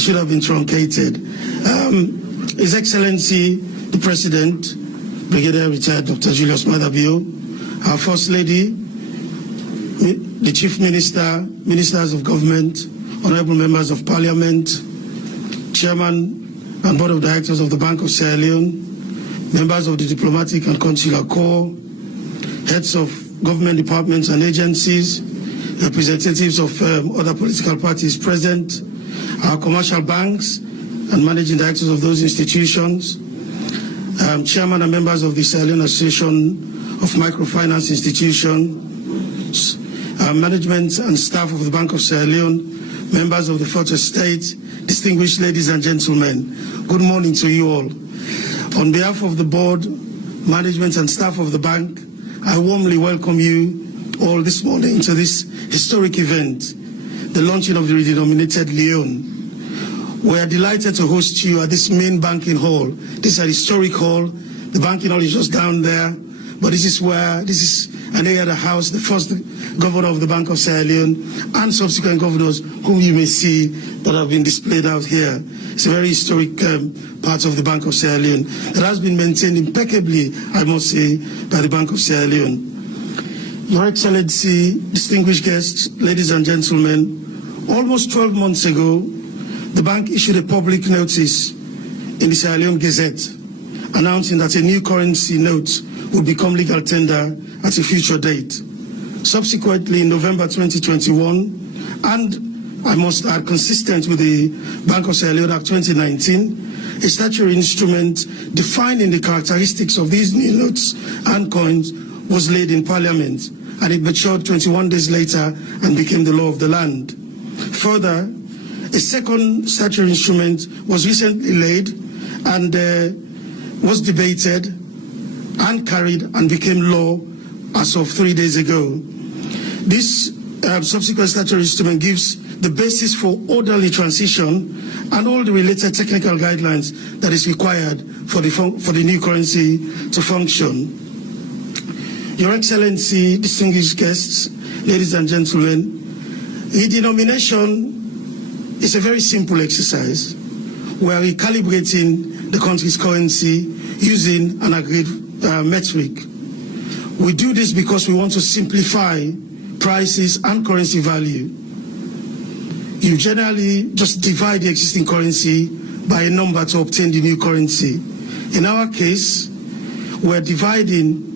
should have been truncated. His Excellency, the President, Brigadier Retired Dr. Julius Madabio, our First Lady, the Chief Minister, Ministers of Government, Honorable Members of Parliament, Chairman and Board of Directors of the Bank of Sierra Leone, members of the Diplomatic and Consular Corps, heads of government departments and agencies, representatives of other political parties present, our commercial banks and managing directors of those institutions, chairman and members of the Sierra Leone Association of Microfinance Institutions, management and staff of the Bank of Sierra Leone, members of the Fourth Estate, distinguished ladies and gentlemen, good morning to you all. On behalf of the board, management and staff of the bank, I warmly welcome you all this morning to this historic event, the launching of the redenominated Leone. We are delighted to host you at this main banking hall. This is a historic hall. The banking hall is just down there, but this is an area of the house, the first governor of the Bank of Sierra Leone and subsequent governors whom you may see that have been displayed out here. It's a very historic part of the Bank of Sierra Leone that has been maintained impeccably, I must say, by the Bank of Sierra Leone. Your Excellency, distinguished guests, ladies and gentlemen, almost 12 months ago, the bank issued a public notice in the Sierra Leone Gazette announcing that a new currency note would become legal tender at a future date. Subsequently, in November 2021, and I must add, consistent with the Bank of Sierra Leone Act 2019, a statutory instrument defining the characteristics of these new notes and coins was laid in Parliament, and it matured 21 days later and became the law of the land. Further, a second statutory instrument was recently laid and was debated and carried and became law as of 3 days ago. This subsequent statutory instrument gives the basis for orderly transition and all the related technical guidelines that is required for the new currency to function. Your Excellency, distinguished guests, ladies and gentlemen, redenomination is a very simple exercise. We are recalibrating the country's currency using an agreed metric. We do this because we want to simplify prices and currency value. You generally just divide the existing currency by a number to obtain the new currency. In our case, we're dividing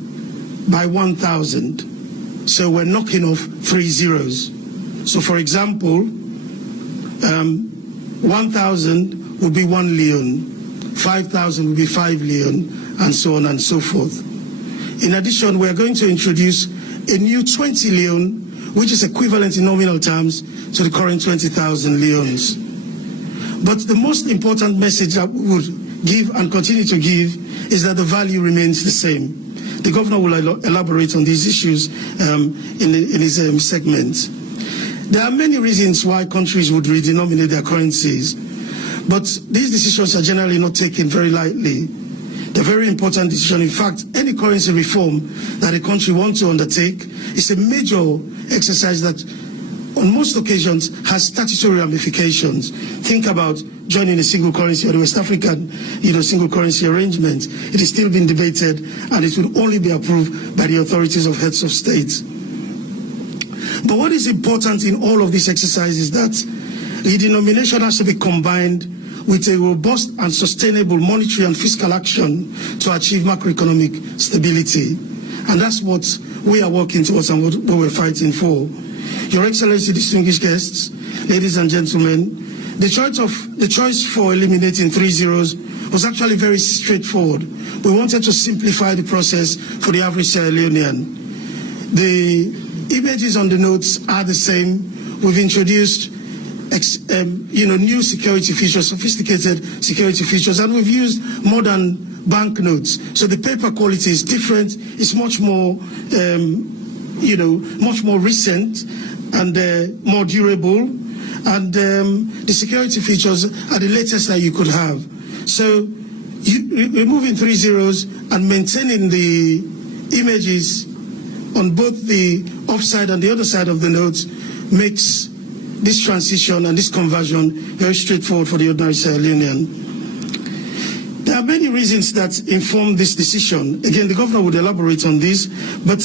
by 1,000. So we're knocking off 3 zeros. So for example, 1,000 would be 1 Leone, 5,000 would be 5 Leone, and so on and so forth. In addition, we are going to introduce a new 20 Leone, which is equivalent in nominal terms to the current 20,000 Leones. But the most important message that we would give and continue to give is that the value remains the same. The governor will elaborate on these issues in his segment. There are many reasons why countries would redenominate their currencies, but these decisions are generally not taken very lightly. They're very important decisions. In fact, any currency reform that a country wants to undertake is a major exercise that on most occasions has statutory ramifications. Think about joining a single currency or the West African single currency arrangement. It is still being debated and it will only be approved by the authorities of heads of state. But what is important in all of this exercise is that redenomination has to be combined with a robust and sustainable monetary and fiscal action to achieve macroeconomic stability. And that's what we are working towards and what we're fighting for. Your Excellency, distinguished guests, ladies and gentlemen, the choice for eliminating 3 zeros was actually very straightforward. We wanted to simplify the process for the average Sierra Leonean. The images on the notes are the same. We've introduced new security features, sophisticated security features, and we've used modern banknotes. So the paper quality is different. It's much more, much more recent and more durable. And the security features are the latest that you could have. So removing 3 zeros and maintaining the images on both the offside and the other side of the notes makes this transition and this conversion very straightforward for the ordinary Sierra Leonean. There are many reasons that inform this decision. Again, the governor would elaborate on this, but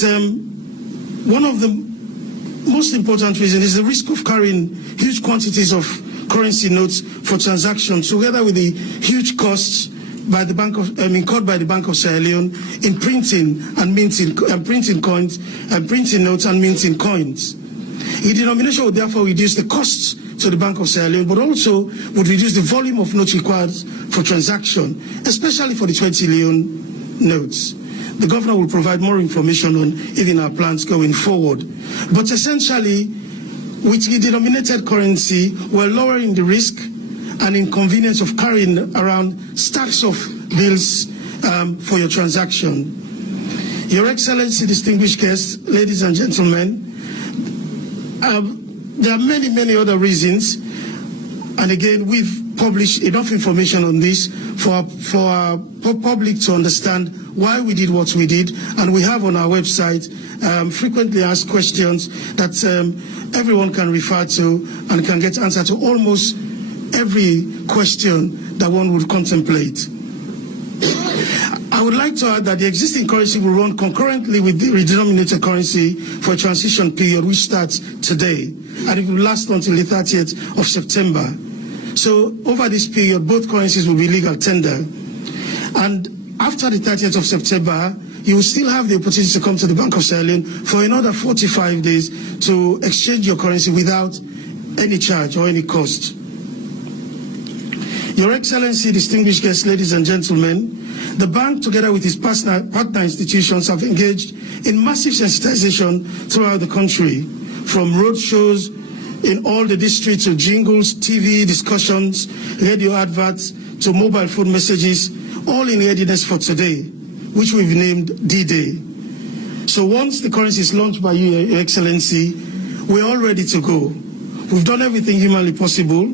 one of the most important reasons is the risk of carrying huge quantities of currency notes for transactions, together with the huge costs by the incurred by the Bank of Sierra Leone in printing and minting coins and printing notes and minting coins. The denomination would therefore reduce the costs to the Bank of Sierra Leone, but also would reduce the volume of notes required for transaction, especially for the 20 Leone notes. The governor will provide more information on even our plans going forward. But essentially, with the denominated currency, we're lowering the risk and inconvenience of carrying around stacks of bills for your transaction. Your Excellency, distinguished guests, ladies and gentlemen, there are many, many other reasons. And again, we've published enough information on this for our public to understand why we did what we did. And we have on our website frequently asked questions that everyone can refer to and can get answer to almost every question that one would contemplate. I would like to add that the existing currency will run concurrently with the redenominated currency for a transition period which starts today, and it will last until the 30th of September. So over this period, both currencies will be legal tender. And after the 30th of September, you will still have the opportunity to come to the Bank of Sierra Leone for another 45 days to exchange your currency without any charge or any cost. Your Excellency, distinguished guests, ladies and gentlemen, the bank, together with its partner institutions, have engaged in massive sensitization throughout the country, from road shows in all the districts to jingles, TV discussions, radio adverts, to mobile phone messages, all in readiness for today, which we've named D-Day. So once the currency is launched by you, Your Excellency, we're all ready to go. We've done everything humanly possible,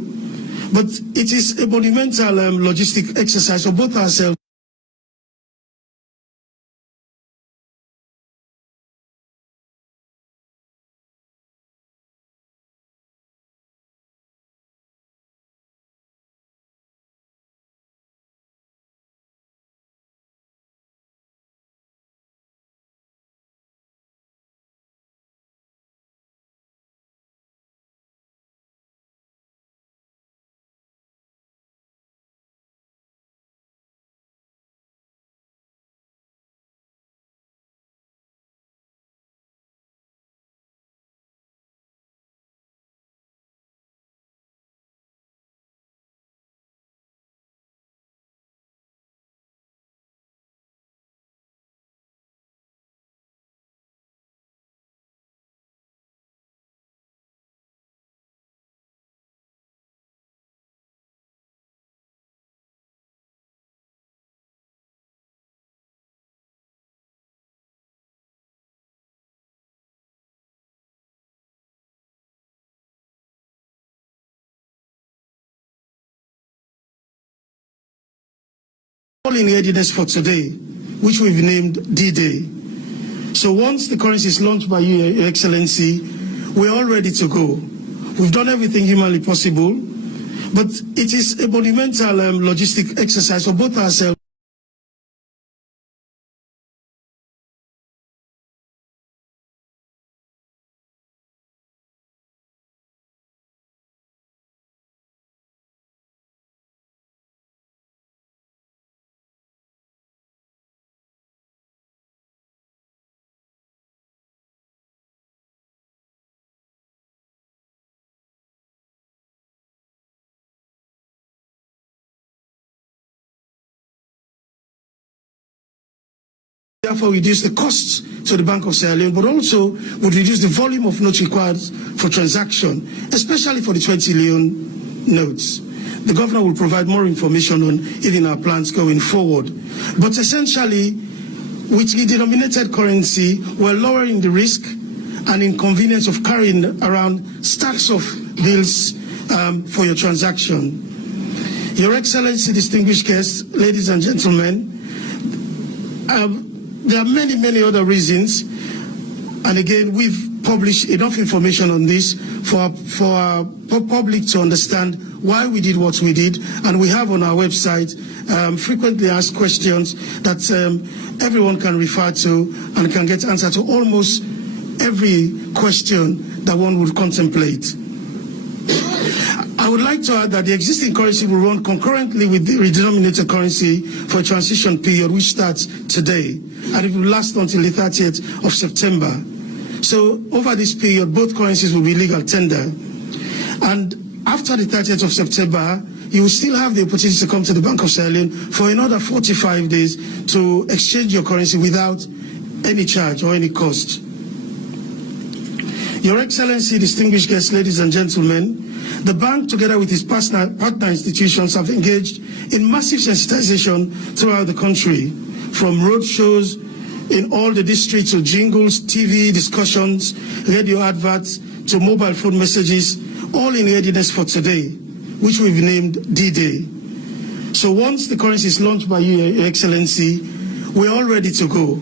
but it is a monumental logistic exercise for both ourselves all in readiness for today, which we've named D-Day. So once the currency is launched by you, Your Excellency, we're all ready to go. We've done everything humanly possible, but it is a monumental logistic exercise for both ourselves. Therefore, reduce the costs to the Bank of Sierra Leone, but also would reduce the volume of notes required for transaction, especially for the 20 Leone notes. The governor will provide more information on even our plans going forward. But essentially, with the denominated currency, we're lowering the risk and inconvenience of carrying around stacks of bills for your transaction. Your Excellency, distinguished guests, ladies and gentlemen, there are many, many other reasons. And again, we've publish enough information on this for our public to understand why we did what we did. And we have on our website frequently asked questions that everyone can refer to and can get answer to almost every question that one would contemplate. I would like to add that the existing currency will run concurrently with the redenominated currency for a transition period which starts today, and it will last until the 30th of September. So over this period, both currencies will be legal tender. And after the 30th of September, you will still have the opportunity to come to the Bank of Sierra Leone for another 45 days to exchange your currency without any charge or any cost. Your Excellency, distinguished guests, ladies and gentlemen, the bank, together with its partner institutions, have engaged in massive sensitization throughout the country, from road shows in all the districts to jingles, TV discussions, radio adverts, to mobile phone messages, all in readiness for today, which we've named D-Day. So once the currency is launched by you, Your Excellency, we're all ready to go.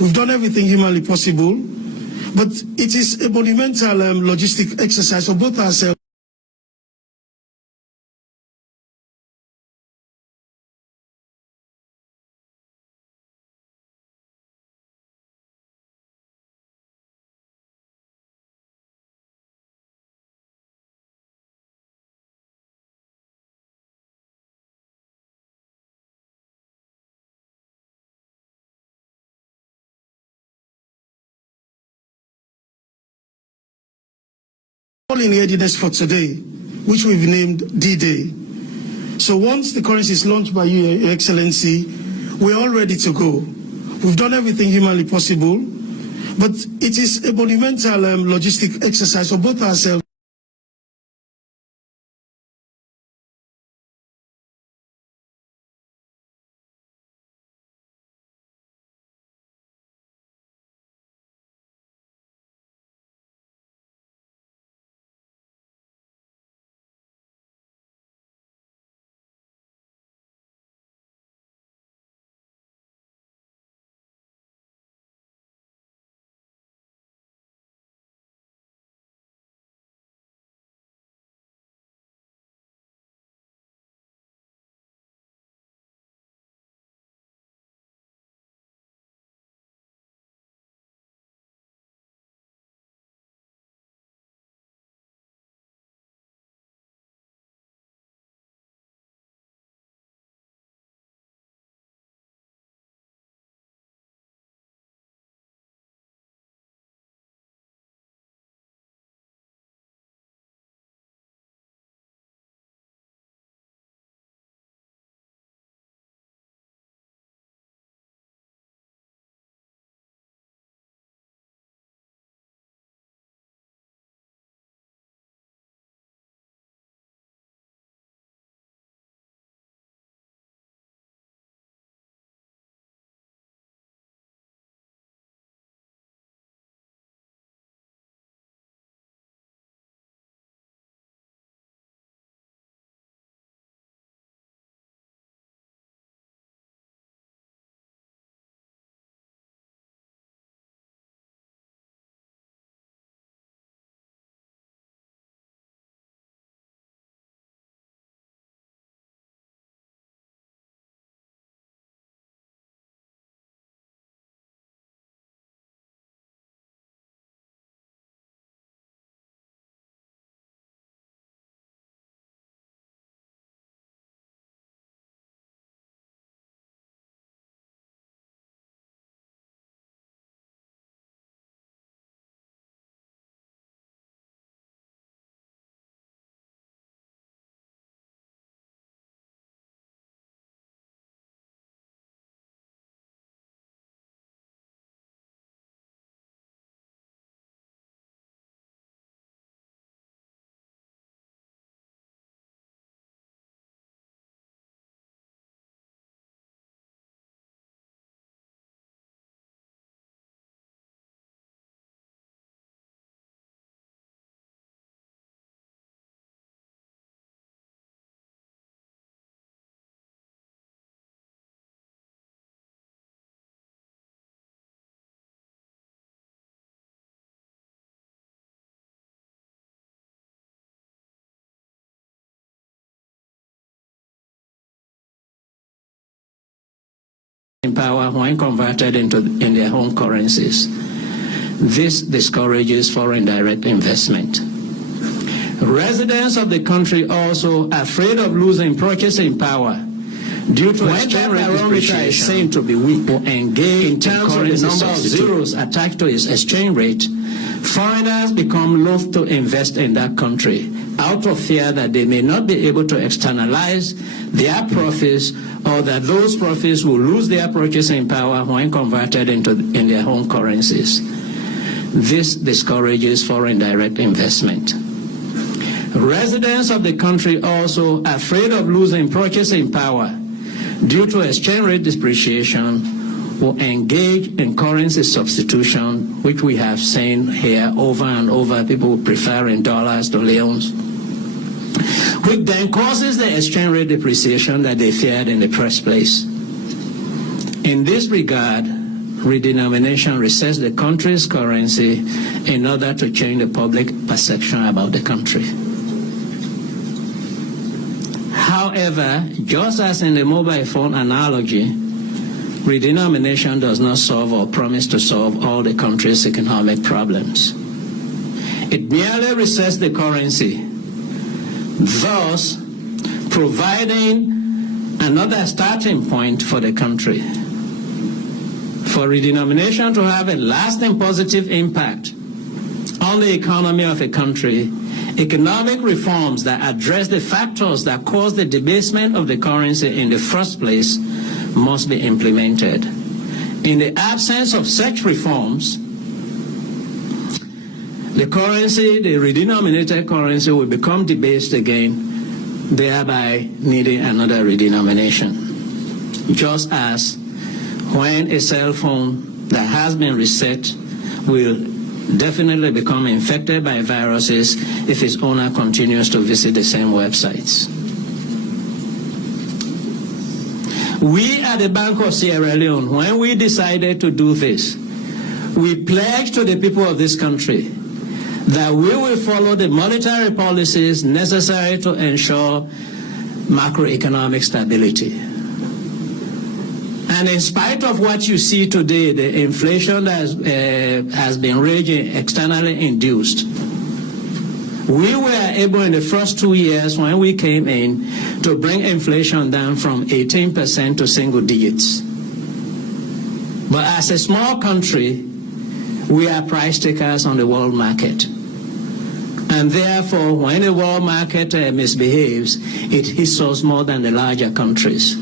We've done everything humanly possible, but it is a monumental logistic exercise for both ourselves all in readiness for today, which we've named D-Day. So once the currency is launched by you, Your Excellency, we're all ready to go. We've done everything humanly possible, but it is a monumental logistic exercise for both ourselves in power when converted in their home currencies. This discourages foreign direct investment. Residents of the country also afraid of losing purchasing power due to exchange rate depreciation is seen to be weak or engage in terms of the number of zeros attached to its exchange rate. Foreigners become loath to invest in that country out of fear that they may not be able to externalize their profits or that those profits will lose their purchasing power when converted in their home currencies. This discourages foreign direct investment. Residents of the country also afraid of losing purchasing power due to exchange rate depreciation will engage in currency substitution, which we have seen here over and over, people preferring dollars to leones, which then causes the exchange rate depreciation that they feared in the first place. In this regard, redenomination resets the country's currency in order to change the public perception about the country. However, just as in the mobile phone analogy, redenomination does not solve or promise to solve all the country's economic problems. It merely resets the currency, thus providing another starting point for the country. For redenomination to have a lasting positive impact on the economy of a country, economic reforms that address the factors that cause the debasement of the currency in the first place must be implemented. In the absence of such reforms, the currency, the redenominated currency, will become debased again, thereby needing another redenomination. Just as when a cell phone that has been reset will definitely become infected by viruses if its owner continues to visit the same websites. We at the Bank of Sierra Leone, when we decided to do this, we pledged to the people of this country that we will follow the monetary policies necessary to ensure macroeconomic stability. And in spite of what you see today, the inflation that has been raging externally induced, we were able in the first 2 years when we came in to bring inflation down from 18% to single digits. But as a small country, we are price takers on the world market. And therefore, when the world market misbehaves, it hits us more than the larger countries.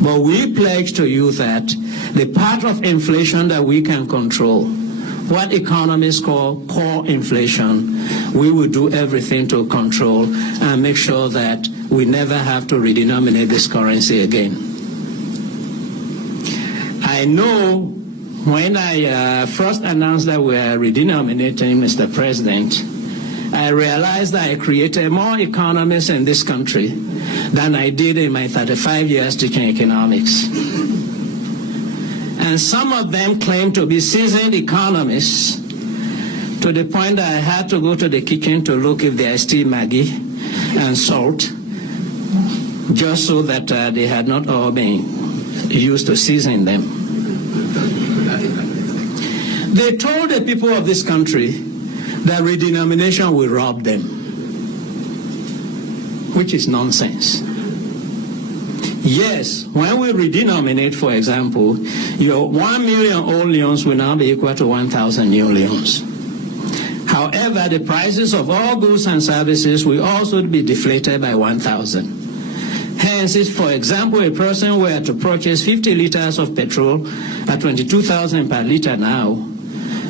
But we pledge to you that the part of inflation that we can control, what economists call core inflation, we will do everything to control and make sure that we never have to redenominate this currency again. I know when I first announced that we are redenominating, Mr. President, I realized that I created more economists in this country than I did in my 35 years teaching economics. And some of them claim to be seasoned economists to the point that I had to go to the kitchen to look if there is still Maggi and salt, just so that they had not all been used to season them. They told the people of this country that redenomination will rob them, which is nonsense. Yes, when we redenominate, for example, your 1 million old leones will now be equal to 1,000 new leones. However, the prices of all goods and services will also be deflated by 1,000. Hence, if, for example, a person were to purchase 50 liters of petrol at 22,000 per liter now,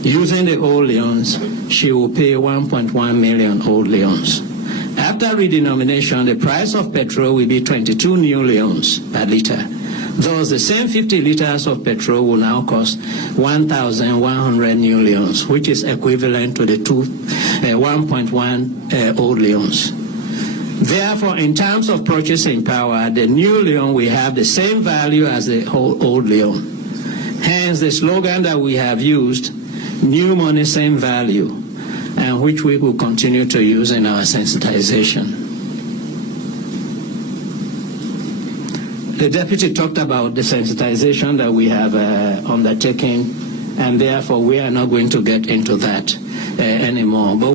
using the old leones, she will pay 1.1 million old leones. After redenomination, the price of petrol will be 22 new leones per liter. Thus, the same 50 liters of petrol will now cost 1,100 new leones, which is equivalent to the 1.1 old leones. Therefore, in terms of purchasing power, the new leone will have the same value as the old leone. Hence, the slogan that we have used, new money, same value, and which we will continue to use in our sensitization. The deputy talked about the sensitization that we have undertaken, and therefore we are not going to get into that anymore. But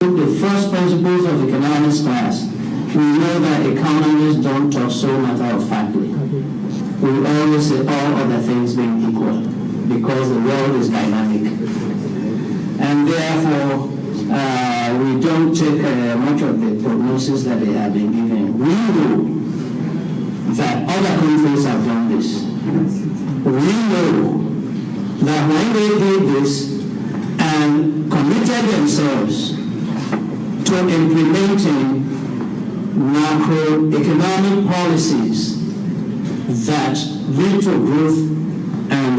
the first principles of economics class, we know that economists don't talk so matter-of-factly. We always say all other things being equal, because the world is dynamic. And therefore, we don't take much of the prognosis that they have been giving. We know that other countries have done this. We know that when they did this and committed themselves to implementing macroeconomic policies that lead to growth and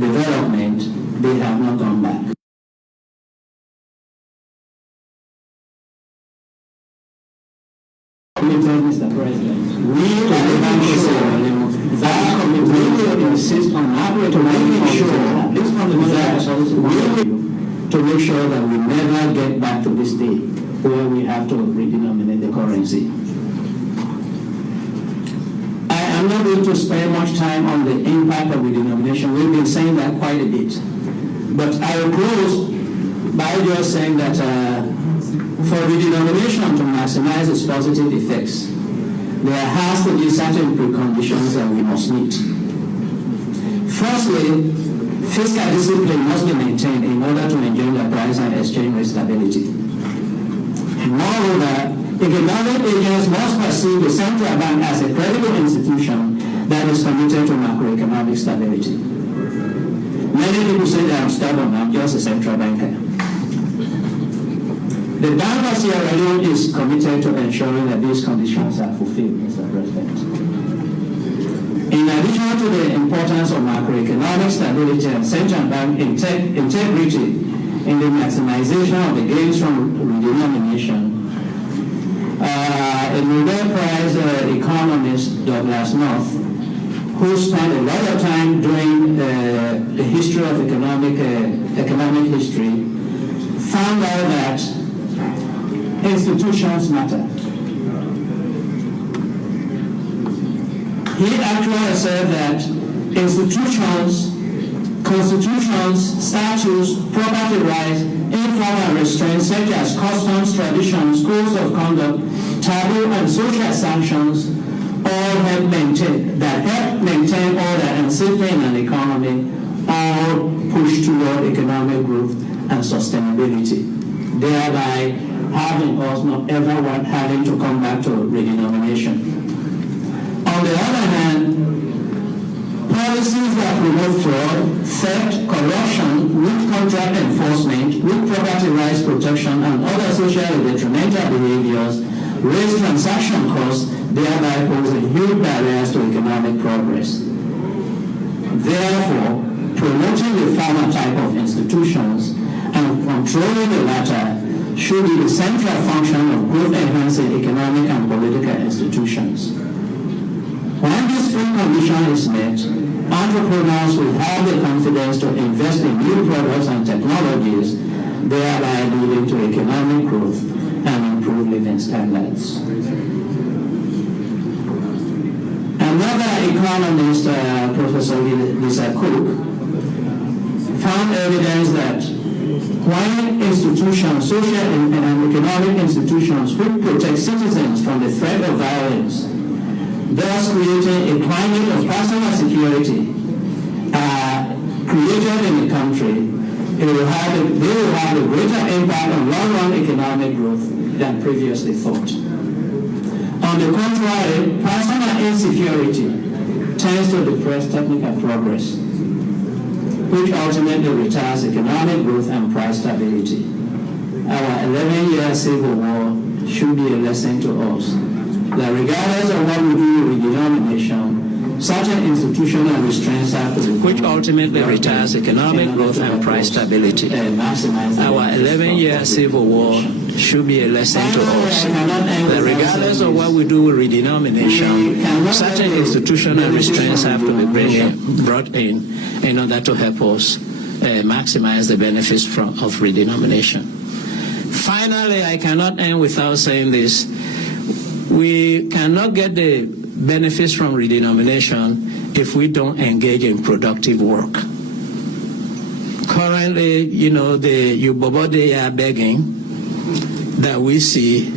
development, they have not gone back. Mr. President, we are making sure that we will insist on making sure this fundamental to make sure that we never get back to this day where we have to redenominate the currency. I am not going to spend much time on the impact of redenomination. We've been saying that quite a bit. But I will close by just saying that for redenomination to maximize its positive effects, there has to be certain preconditions that we must meet. Firstly, fiscal discipline must be maintained in order to engender price and exchange rate stability. Moreover, economic agents must perceive the central bank as a credible institution that is committed to macroeconomic stability. Many people say that I'm stubborn, I'm just a central banker. The Bank of Sierra Leone is committed to ensuring that these conditions are fulfilled, Mr. President. In addition to the importance of macroeconomic stability and central bank integrity in the maximization of the gains from redenomination, a Nobel Prize economist, Douglas North, who spent a lot of time doing the history of economic history, found out that institutions matter. He actually said that institutions, constitutions, statutes, property rights, informal restraints such as customs, traditions, codes of conduct, taboo, and social sanctions all help maintain order and safety in an economy, all push toward economic growth and sustainability, thereby having us not ever having to come back to redenomination. On the other hand, policies that promote fraud, theft, corruption, weak contract enforcement, weak property rights protection, and other socially detrimental behaviors raise transaction costs, thereby posing huge barriers to economic progress. Therefore, promoting the former type of institutions and controlling the latter should be the central function of growth-enhancing economic and political institutions. When this precondition is met, entrepreneurs will have the confidence to invest in new products and technologies, thereby leading to economic growth and improved living standards. Another economist, Professor Lisa Cook, found evidence that when institutions, social and economic institutions, would protect citizens from the threat of violence, thus creating a climate of personal security created in the country, they will have a greater impact on long-run economic growth than previously thought. On the contrary, personal insecurity tends to depress technical progress. which ultimately retires economic growth and price stability. Our 11-year civil war should be a lesson to us that regardless of what we do with denomination, certain institutional restraints have to be, which ultimately retires economic growth and price stability. Our 11-year civil war should be a lesson to us that regardless of what we do with redenomination, certain institutional restraints have to be brought in order to help us maximize the benefits of redenomination. Finally, I cannot end without saying this. We cannot get the benefits from redenomination if we don't engage in productive work. Currently, the Yubobo are begging that we see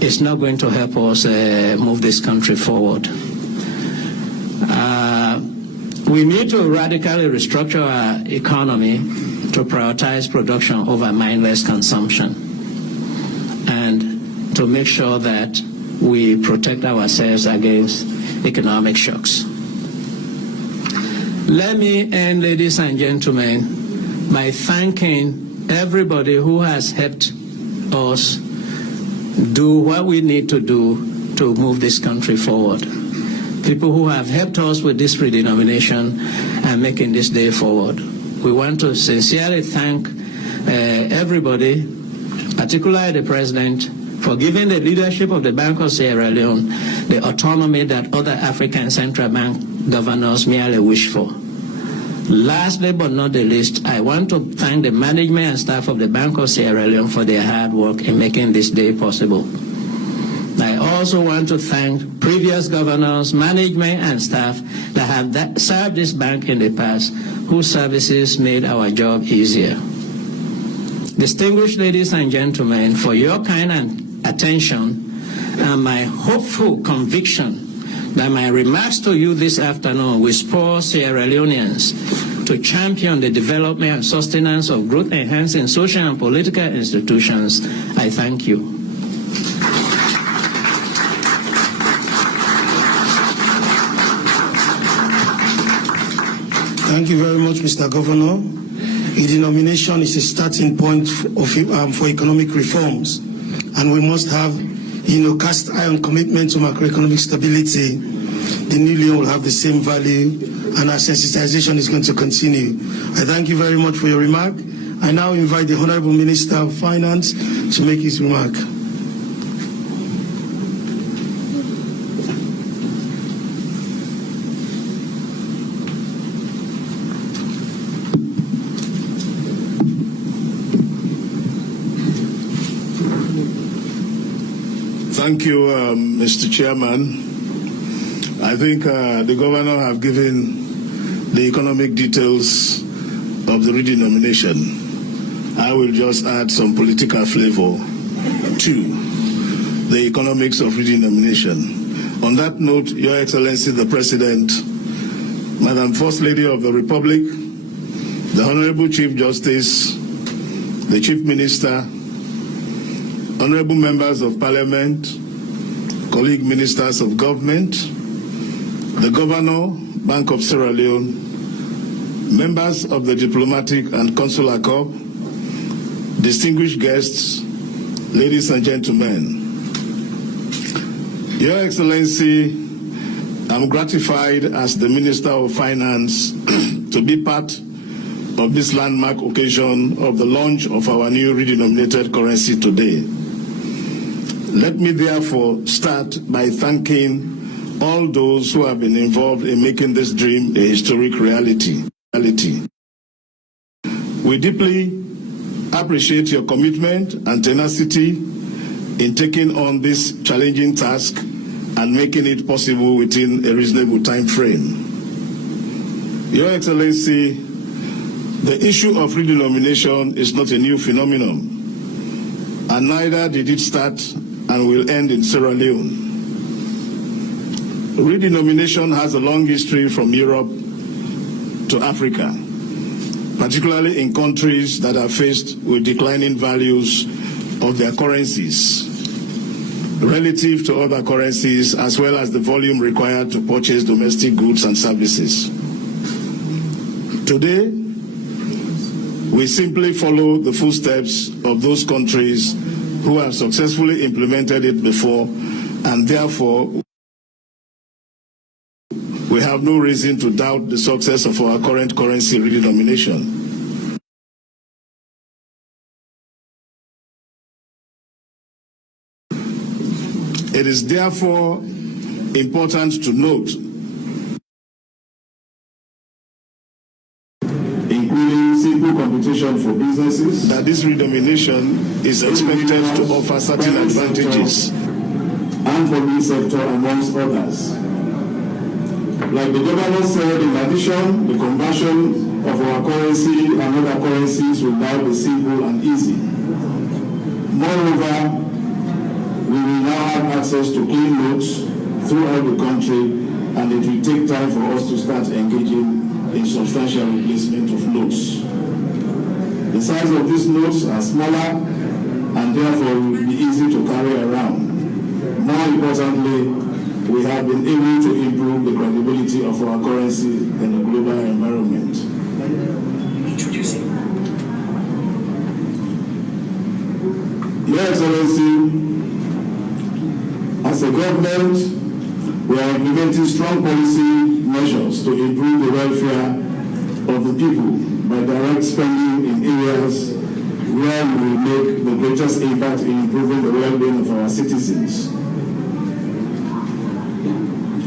is not going to help us move this country forward. We need to radically restructure our economy to prioritize production over mindless consumption and to make sure that we protect ourselves against economic shocks. Let me end, ladies and gentlemen, by thanking everybody who has helped us do what we need to do to move this country forward. People who have helped us with this redenomination and making this day forward. We want to sincerely thank everybody, particularly the President, for giving the leadership of the Bank of Sierra Leone the autonomy that other African central bank governors merely wish for. Lastly but not the least, I want to thank the management and staff of the Bank of Sierra Leone for their hard work in making this day possible. I also want to thank previous governors, management, and staff that have served this bank in the past, whose services made our job easier. Distinguished ladies and gentlemen, for your kind attention and my hopeful conviction that my remarks to you this afternoon will spur Sierra Leoneans to champion the development and sustenance of growth-enhancing social and political institutions, I thank you. Thank you very much, Mr. Governor. Redenomination is a starting point for economic reforms, and we must have, cast iron commitment to macroeconomic stability. The new Leone will have the same value, and our sensitization is going to continue. I thank you very much for your remark. I now invite the Honorable Minister of Finance to make his remark. Thank you, Mr. Chairman. I think the Governor have given the economic details of the redenomination. I will just add some political flavor to the economics of redenomination. On that note, Your Excellency the President, Madam First Lady of the Republic, the Honorable Chief Justice, the Chief Minister, Honorable Members of Parliament, colleague Ministers of Government, the Governor, Bank of Sierra Leone, members of the Diplomatic and Consular Corps, distinguished guests, ladies and gentlemen. Your Excellency, I'm gratified as the Minister of Finance to be part of this landmark occasion of the launch of our new redenominated currency today. Let me therefore start by thanking all those who have been involved in making this dream a historic reality. We deeply appreciate your commitment and tenacity in taking on this challenging task and making it possible within a reasonable time frame. Your Excellency, the issue of redenomination is not a new phenomenon, and neither did it start and will end in Sierra Leone. Redenomination has a long history from Europe to Africa, particularly in countries that are faced with declining values of their currencies relative to other currencies, as well as the volume required to purchase domestic goods and services. Today, We simply follow the footsteps of those countries who have successfully implemented it before, and therefore we have no reason to doubt the success of our current currency redenomination. It is therefore important to note, including simple computation for businesses, that this redenomination is expected to offer certain advantages and public sector amongst others. Like the governor said, in addition, the conversion of our currency and other currencies will now be simple and easy. Moreover, we will now have access to clean notes throughout the country, and it will take time for us to start engaging in substantial replacement of notes. The size of these notes are smaller and therefore will be easy to carry around. More importantly, we have been able to improve the credibility of our currency in a global environment. Introducing. Your Excellency, as a government, we are implementing strong policy measures to improve the welfare of the people by direct spending in areas where we will make the greatest impact in improving the well-being of our citizens.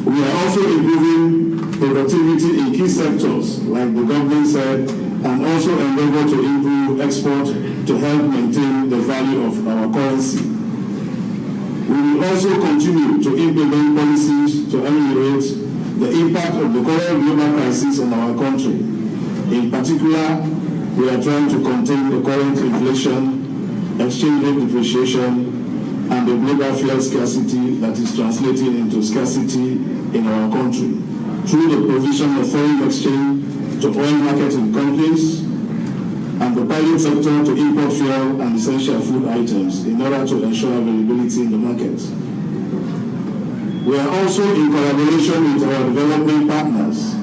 We are also improving productivity in key sectors, like the government said, and also endeavor to improve export to help maintain the value of our currency. We will also continue to implement policies to ameliorate the impact of the current global crisis on our country. In particular, we are trying to contain the current inflation, exchange rate depreciation, and the global fuel scarcity that is translating into scarcity in our country through the provision of foreign exchange to oil marketing countries and the private sector to import fuel and essential food items in order to ensure availability in the market. We are also in collaboration with our development partners,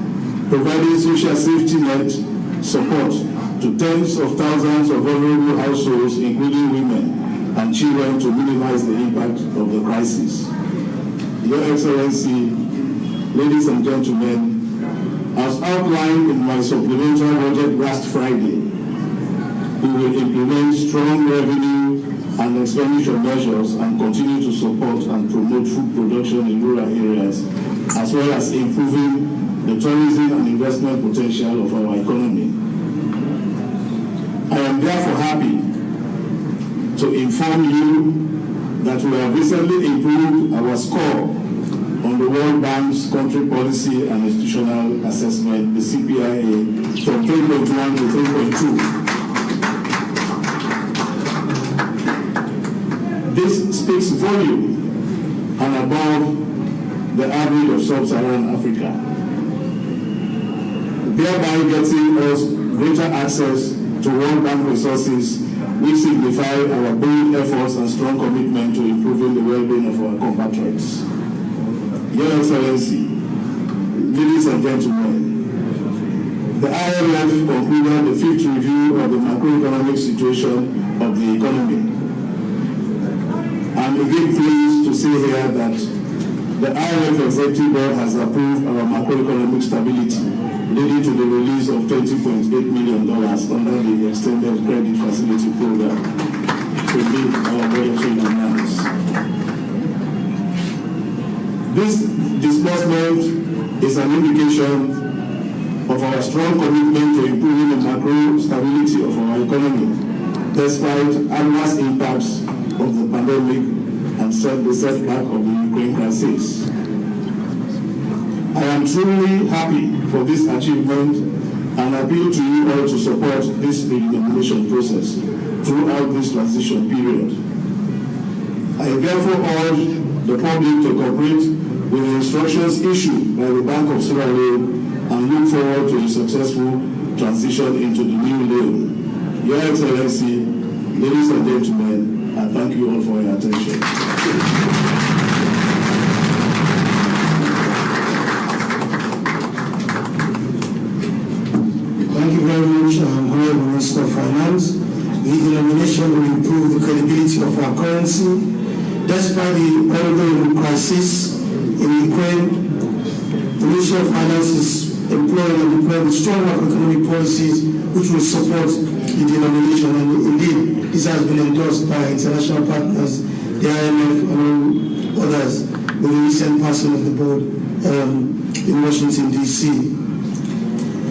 providing social safety net support to tens of thousands of vulnerable households, including women and children, to minimize the impact of the crisis. Your Excellency, ladies and gentlemen, as outlined in my supplementary budget last Friday, we will implement strong revenue and expenditure measures and continue to support and promote food production in rural areas, as well as improving the tourism and investment potential of our economy. I am therefore happy to inform you that we have recently improved our score on the World Bank's Country Policy and Institutional Assessment, the CPIA, from 3.1 to 3.2. This speaks volume and above the average of sub-Saharan Africa, thereby getting us greater access to World Bank resources, which signify our bold efforts and strong commitment to improving the well-being of our compatriots. Your Excellency, ladies and gentlemen, the IMF concluded the 5th review of the macroeconomic situation of the economy. I'm again pleased to say here that the IMF Executive Board has approved our macroeconomic stability, leading to the release of $20.8 million under the Extended Credit Facility Program to meet our budgetary demands. This disbursement is an indication of our strong commitment to improving the macro stability of our economy, despite adverse impacts of the pandemic and the setback of the Ukraine crisis. I am truly happy for this achievement and appeal to you all to support this redenomination process throughout this transition period. I therefore urge the public to cooperate with the instructions issued by the Bank of Sierra Leone and look forward to a successful transition into the new Leone. Your Excellency, ladies and gentlemen, I thank you all for your attention. Thank you very much, Honorable Minister, for funds. The denomination will improve the credibility of our currency. Despite the ongoing crisis in Ukraine, the Ministry of Finance is employing and deploying strong economic policies which will support the denomination, and indeed this has been endorsed by international partners, the IMF and others, with the recent passing of the board in Washington, D.C.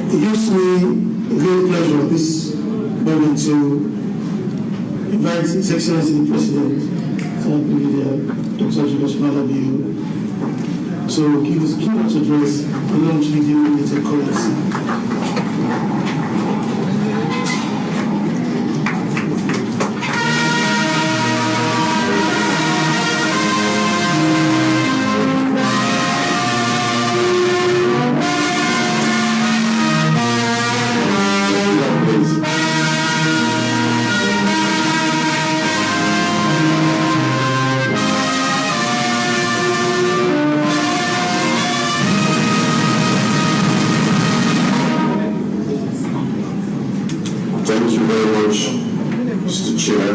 It gives me great pleasure at this moment to invite His Excellency the President, Dr. Julius Malabio, to give his keynote address on launch the denominated currency. Thank you very much, Mr. Chair.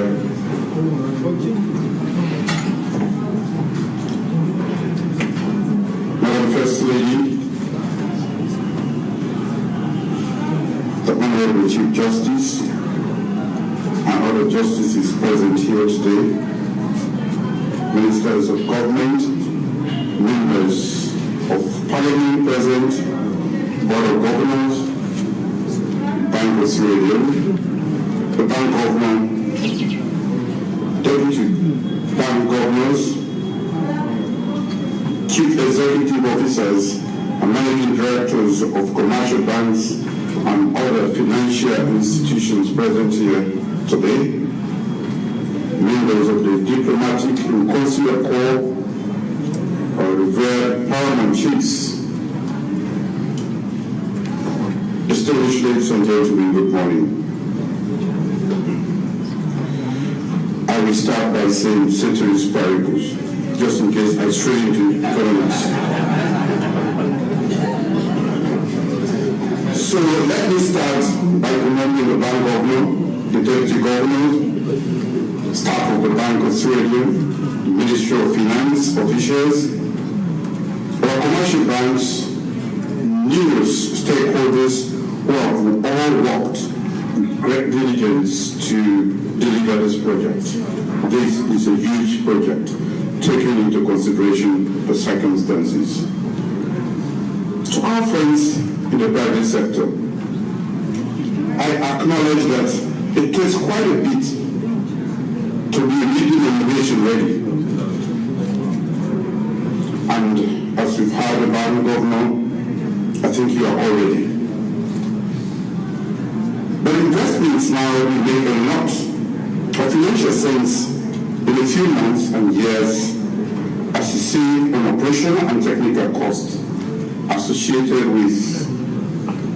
Madam First Lady, the Honorable Chief Justice, and other justices present here today, ministers of government, members of Parliament present, Board of Governors, Bank of Radio, the Bank Governor, Deputy Bank Governors, Chief Executive Officers and Managing Directors of commercial banks and other financial institutions present here today, members of the diplomatic and consular corps, our revered paramount chiefs, distinguished ladies and gentlemen, good morning. I will start by saying ceteris paribus, just in case I stray into economics. So let me start by commending the Bank Governor, the Deputy Governor, staff of the Bank of Radio, the Ministry of Finance officials, our commercial banks, numerous stakeholders who have all worked with great diligence to deliver this project. This is a huge project, taking into consideration the circumstances. To our friends in the private sector, I acknowledge that it takes quite a bit to be a leading innovation ready. And as we've heard the Bank Governor, I think you are all ready. But investments now will make a lot of financial sense in a few months and years as you save on operational and technical costs associated with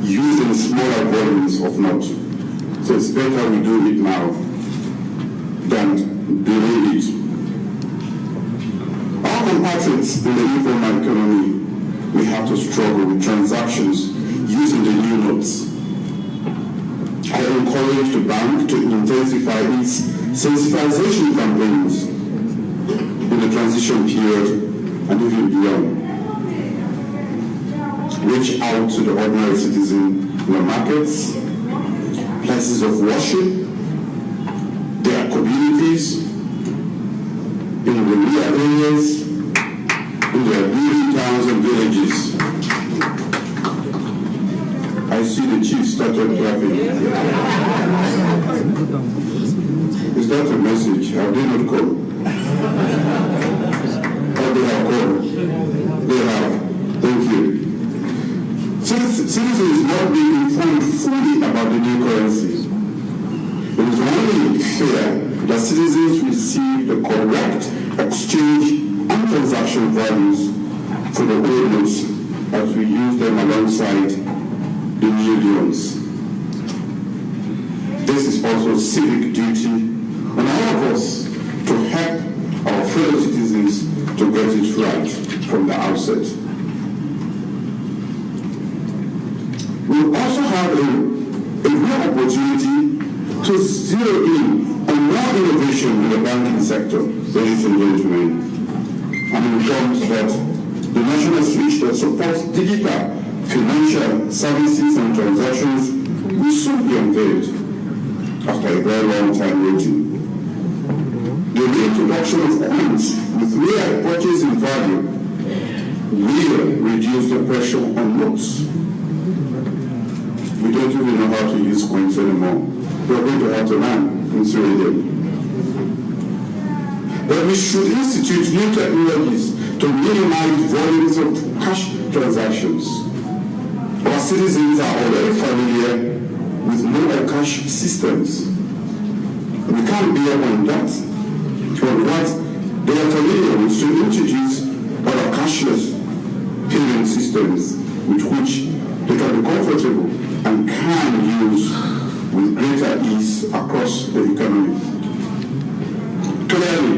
using smaller volumes of notes. So it's better we do it now than delay it. Our compatriots in the informal economy may have to struggle with transactions using the new notes. I encourage the bank to intensify its sensitization campaigns in the transition period and even beyond. Reach out to the ordinary citizen in the markets, places of worship, their communities, in the rural areas, in their rural towns and villages. I see the chief started clapping. Is that a message? Have they not called? Oh, they have called. They have. Thank you. Citizens not being informed fully about the new currency. It is only fair that citizens receive the correct exchange and transaction values for the old notes as we use them alongside the new loans. This is also civic duty on all of us to help our fellow citizens to get it right from the outset. We also have a real opportunity to to zero in on more innovation in the banking sector, ladies and gentlemen, and informed that the national switch that supports digital financial services and transactions will soon be unveiled after a very long time waiting. The reintroduction of coins with real purchasing value will reduce the pressure on notes. We don't even know how to use coins anymore. We're going to have to learn in Sweden. But we should institute new technologies to minimize volumes of cash transactions. Our citizens are already familiar with mobile cash systems. We can't be upon that. But what they are familiar with to introduce other cashless payment systems with which they can be comfortable and can use with greater ease across the economy. Clearly,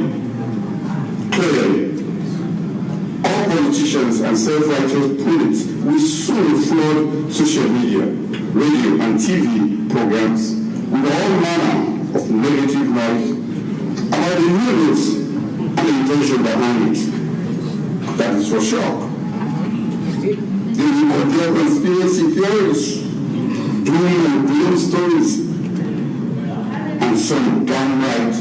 all politicians and self-righteous pundits will soon flood social media, radio, and TV programs with all manner of negative noise about the news and the intention behind it. That is for sure. They will condemn conspiracy theories, doom and gloom stories, and some downright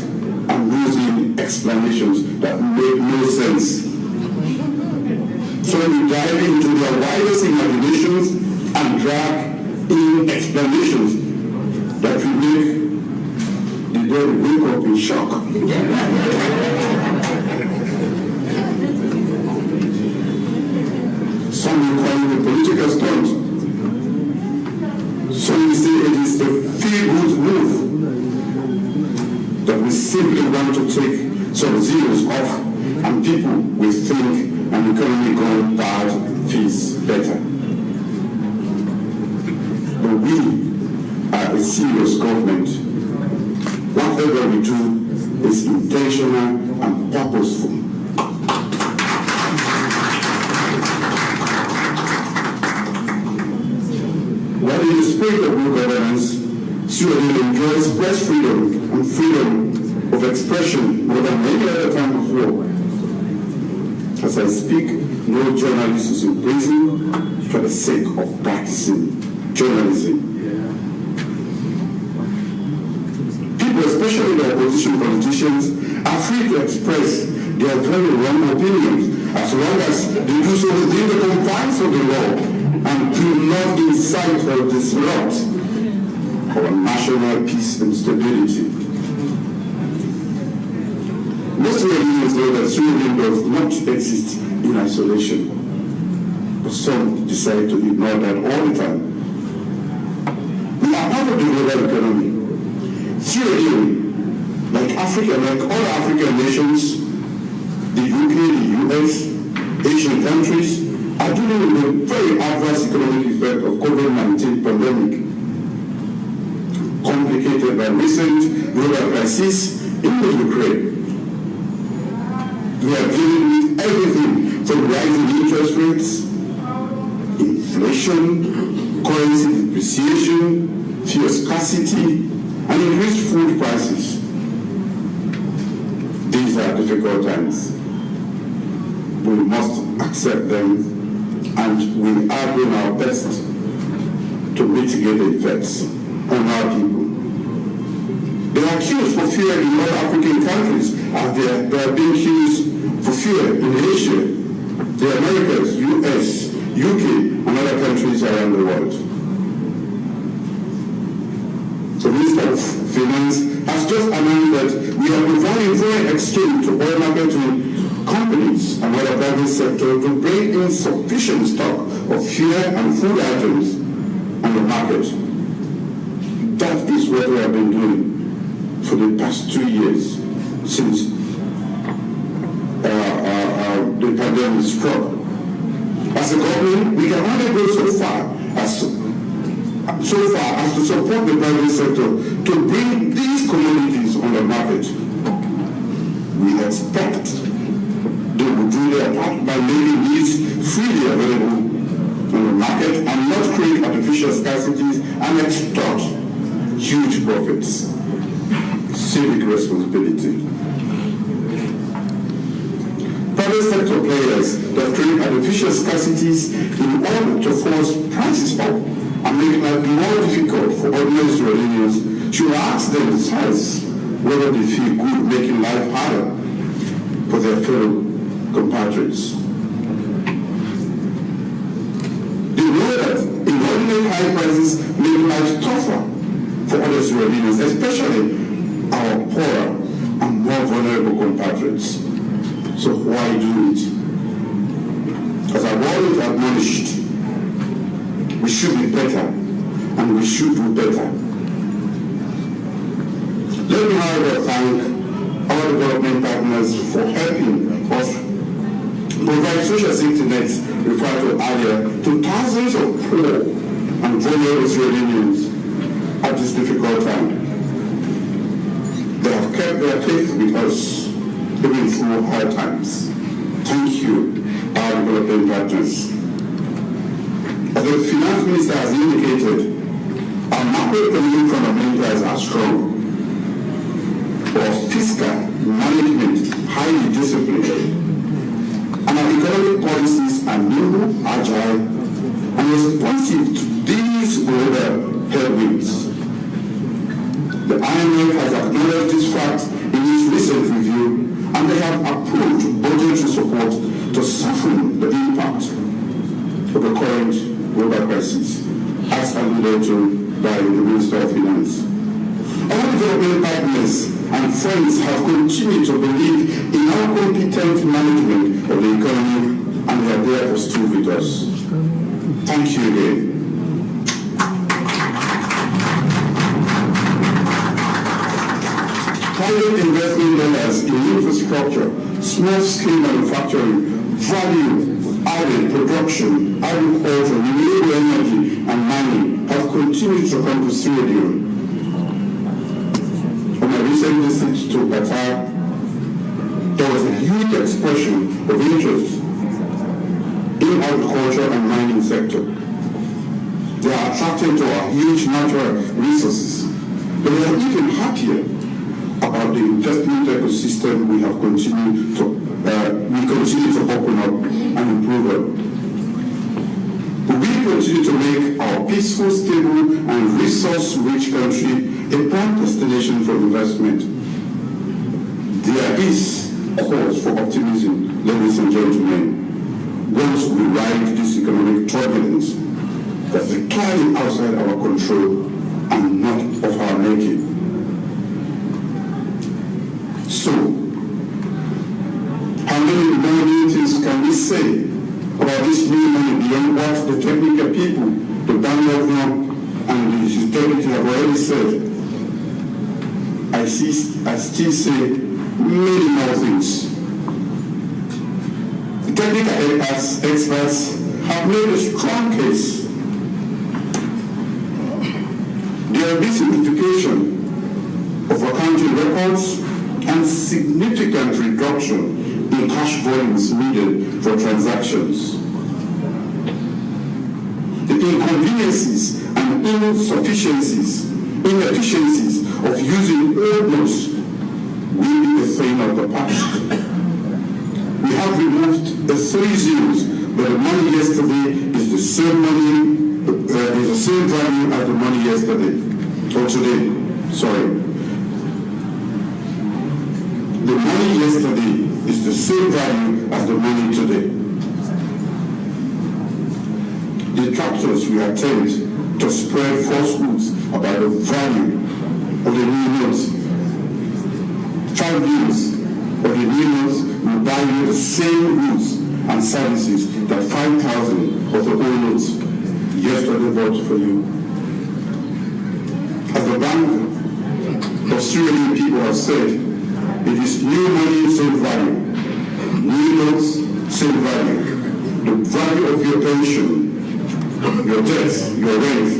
amusing explanations that make no sense. So we dive into their wildest imaginations and drag in explanations that will make the dead wake up in shock. Some will call it a political stunt. Some will say it is a feel-good move that we simply want to take some zeros off and people will think an economy gone bad feels better. But we are a serious government. Whatever we do is intentional and purposeful. While in the spirit of good governance, Sweden enjoys press freedom and freedom of expression more than any other time before. As I speak, no journalist is in prison for the sake of practicing journalism. People, especially the opposition politicians, are free to express their very wrong opinions as long as they do so within the confines of the law and do not incite or disrupt our national peace and stability. Most Canadians know that Sweden does not exist in isolation, but some decide to ignore that all the time. We are part of the global economy. Sweden, like Africa, like all African nations, the UK, the US, Asian countries, are dealing with the very adverse economic effect of COVID-19 pandemic, complicated by recent global crisis in the Ukraine. We are dealing with everything from rising interest rates, inflation, currency depreciation, fuel scarcity, and increased food prices. These are difficult times. We must accept them, and we are doing our best to mitigate the effects on our people. They are accused for fear in all African countries, as they are being accused for fear in Asia, the Americas, US, UK, and other countries around the world. The Minister of Finance has just announced that we are providing foreign exchange to oil marketing companies and other private sector to bring in sufficient stock of fuel and food items on the market. That is what we have been doing for the past 2 years since the pandemic struck. As a government, we can only go so far as to support the private sector to bring these commodities on the market. We expect they will do their part by making these freely available on the market and not create artificial scarcities and extort huge profits. Civic responsibility. Private sector players that create artificial scarcities in order to force prices up and make life more difficult for ordinary Sudanese should ask themselves whether they feel good making life harder for their fellow compatriots. They know that inordinate high prices make life tougher for other Sudanese, especially our poorer and more vulnerable compatriots. So why do it? As I've always admonished, we should be better and we should do better. Let me, however, thank our development partners for helping us provide social safety nets referred to earlier to thousands of poor and vulnerable Sudanese at this difficult time. They have kept their faith with us even through hard times. Thank you, our development partners. As the finance minister has indicated, our macroeconomic fundamentals are strong. Our fiscal management highly disciplined, and our economic policies are nimble, agile, and responsive to these global headwinds. The IMF has acknowledged this fact in its recent review, and they have approved budgetary support to soften the impact of the current global crisis, as alluded to by the Minister of Finance. Our development partners and friends have continued to believe in our competent management of the economy, and they are therefore still with us. Thank you again. Private investment dollars in infrastructure, small-scale manufacturing, value-added production, agriculture, renewable energy, and mining have continued to come to Sierra Leone. On my recent visit to Qatar, there was a huge expression of interest in agriculture and mining sector. They are attracted to our huge natural resources, but they are even happier about the investment ecosystem we have continued to open up and improve on. We continue to make our peaceful, stable, and resource-rich country a prime destination for investment. There is cause for optimism, ladies and gentlemen, once we ride this economic turbulence that's clearly outside our control and not of our making. So, how many more new things can we say about this new money beyond what the technical people, the bank governor, and the utility have already said? I still say many more things. The technical experts have made a strong case. There will be simplification of accounting records and significant reduction in cash volumes needed for transactions. The inconveniences and inefficiencies of using old notes will be a thing of the past. We have removed the 3 zeros, but the money yesterday is the same money, is the same value as the money yesterday, or today, sorry. The money yesterday is the same value as the money today. Detractors will attempt to spread falsehoods about the value of the new notes. 5 years of the new notes will buy you the same goods and services that 5,000 of the old notes yesterday bought for you. As the Bank of Sierra Leone people have said, it is new money, same value. New notes, same value. The value of your pension, your debt, your rent,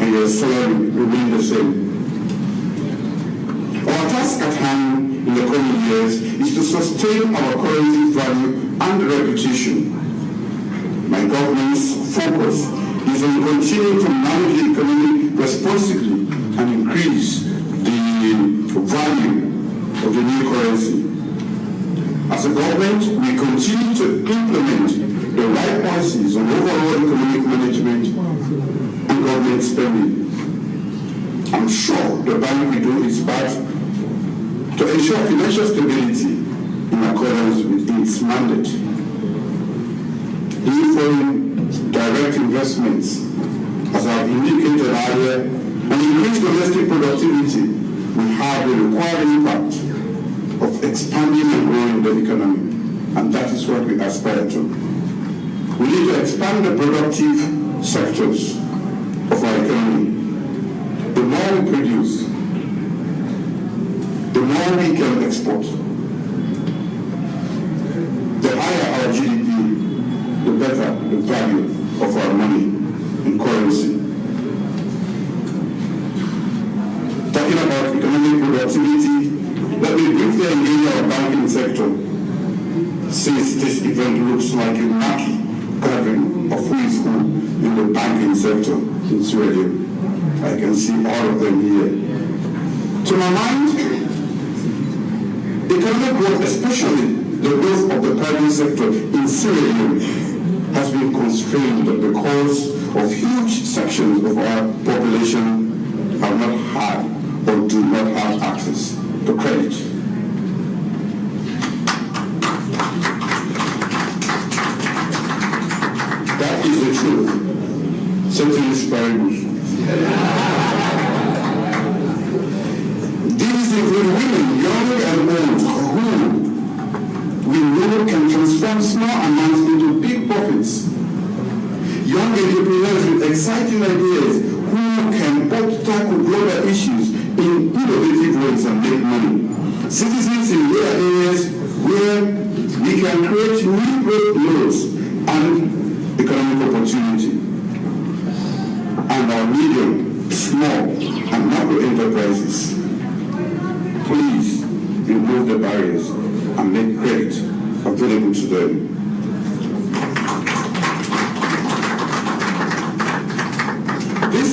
and your salary remain the same. Our task at hand in the coming years is to sustain our currency value and reputation. My government's focus is on continuing to manage the economy responsibly and increase the value of the new currency. As a government, we continue to implement the right policies on overall economic management and government spending. I'm sure the bank will do its part to ensure financial stability in accordance with its mandate. In foreign direct investments, as I have indicated earlier, and increased domestic productivity will have the required impact of expanding and growing the economy, and that is what we aspire to. We need to expand the productive sectors of our economy. The more we produce, the more we can export. The higher our GDP, the better the value of our money in currency. Talking about economic productivity, let me briefly engage our banking sector, since this event looks like a marquee gathering of who is who in the banking sector in Sierra Leone. I can see all of them here. To my mind, economic growth, especially the growth of the private sector in Sierra Leone, has been constrained because of huge sections of our population have not had or do not have access to credit. That is the truth. Ceteris paribus. These include women, young and old, who we know can transform small amounts into big profits. Young entrepreneurs with exciting ideas who can both tackle global issues in innovative ways and make money. Citizens in rural areas where we can create new growth loads and economic opportunity. And our medium, small, and macro enterprises. Please remove the barriers and make credit available to them. This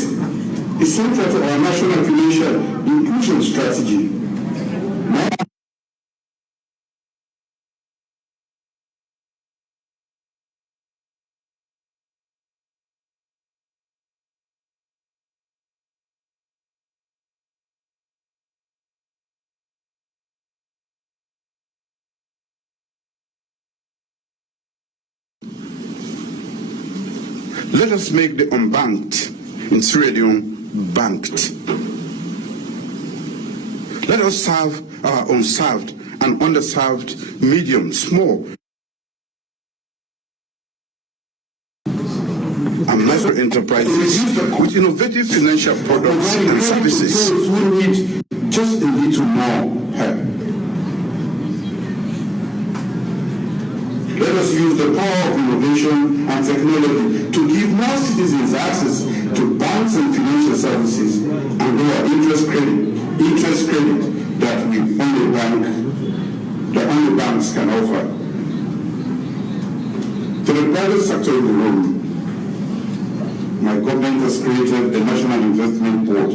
is central to our national financial inclusion strategy. Let us make the unbanked in Sierra Leone banked. Let us serve our unserved and underserved medium, small, and micro enterprises with innovative financial products and services. We need just a little more help. Let us use the power of innovation and technology to give more citizens access to banks and financial services and lower interest credit that only banks can offer. To the private sector in the room, my government has created a national investment board.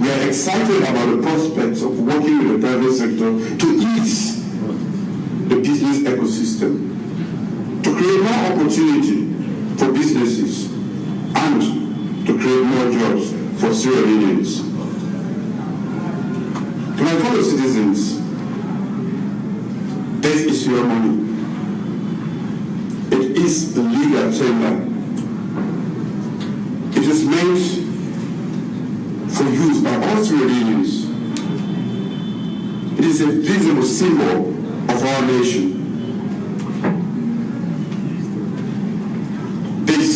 We are excited about the prospects of working with the private sector to ease the business ecosystem, to create more opportunity for businesses and to create more jobs for Sierra Leoneans. To my fellow citizens, this is your money. It is the legal tender. It is meant for use by all Sierra Leoneans. It is a visible symbol of our nation. This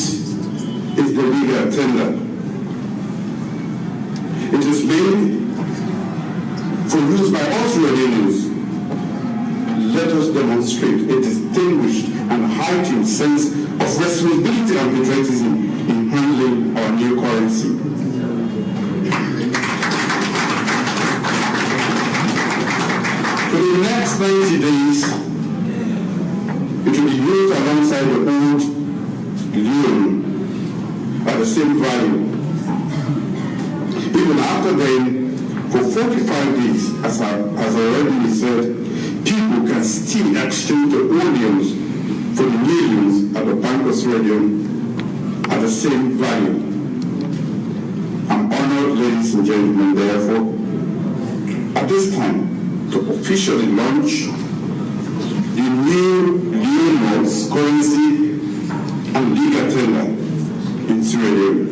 is the legal tender. It is made for use by all Sierra Leoneans. Let us demonstrate a distinguished and heightened sense of responsibility and patriotism in handling our new currency. For the next 90 days, it will be used alongside the old Leone at the same value. even after then, for 45 days, as already said, people can still exchange the onions for the millions at the Bank of Sierra at the same value. I'm honored, ladies and gentlemen, therefore, at this time, to officially launch the new Leone currency and legal tender in Sierra Leone.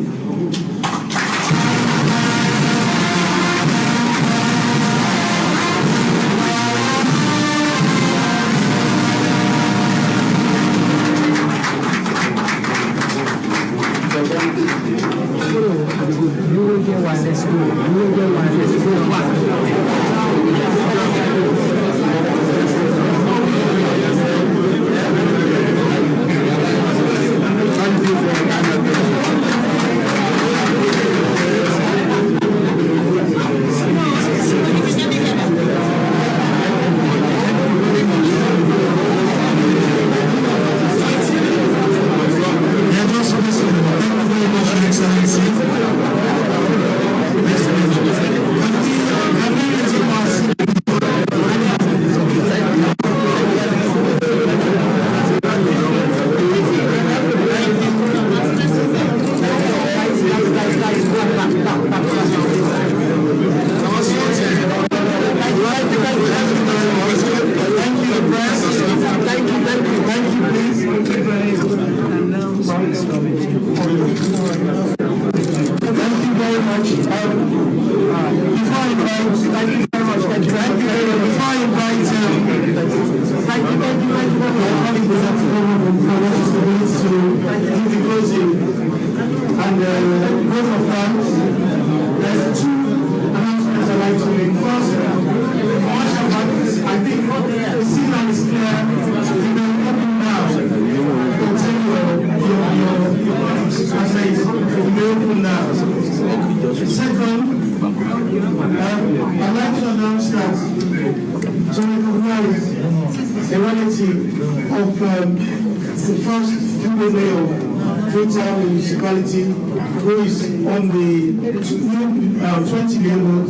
Municipality, who is on the new 20 level,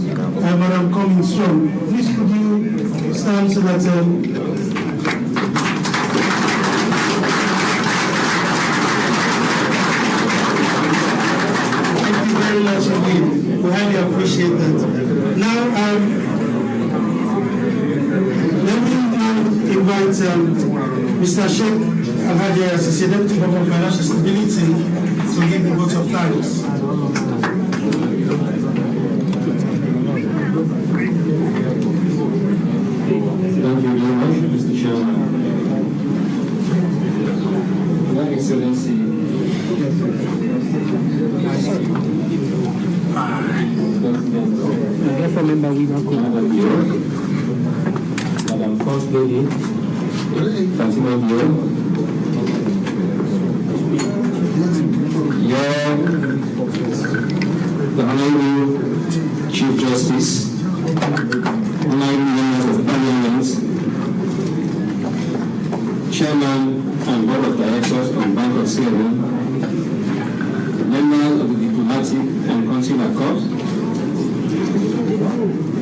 Madam Coming Strong. Please could you stand so that thank you very much indeed. We highly appreciate that. Now, let me now invite Mr. Sheikh Alhaji as the Deputy Governor of Financial Stability to give the vote of thanks. Thank you very much, Mr. Chairman. Your Excellency, Madam First Lady, Fatima Diop, the Honorable Chief Justice, Honorable Members of Parliament, Chairman and Board of Directors of Bank of Sierra Leone, members of the Diplomatic and Consular Corps,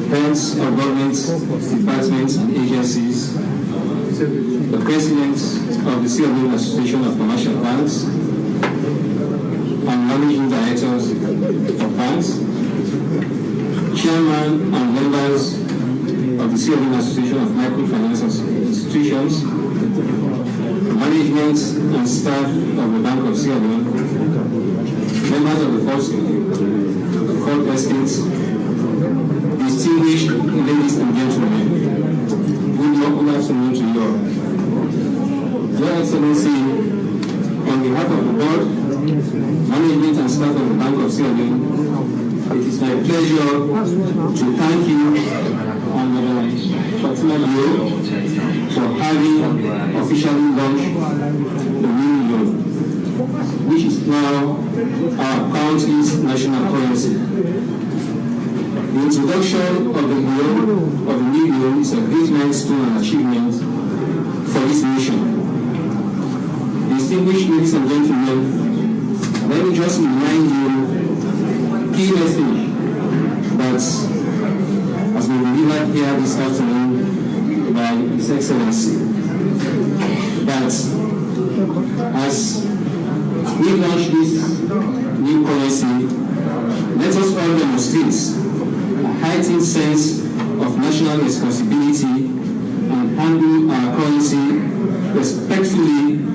heads of government departments and agencies, the President of the Sierra Leone Association of Commercial Banks, and managing directors of banks, chairman and members of the Sierra Leone Association of Microfinance Institutions, management and staff of the Bank of Sierra Leone, members of the Fourth Estate, distinguished ladies and gentlemen, good afternoon to you all. Your Excellency, on behalf of the board, management and staff of the Bank of Sierra Leone, it is my pleasure to thank you and Madam Fatima Diop for having officially launched the new loan, which is now our country's national currency. The introduction of the new loan is a great milestone and achievement for this nation. Distinguished ladies and gentlemen, let me just remind you key message here this afternoon by His Excellency that as we launch this new currency, let us all demonstrate a heightened sense of national responsibility and handle our currency respectfully,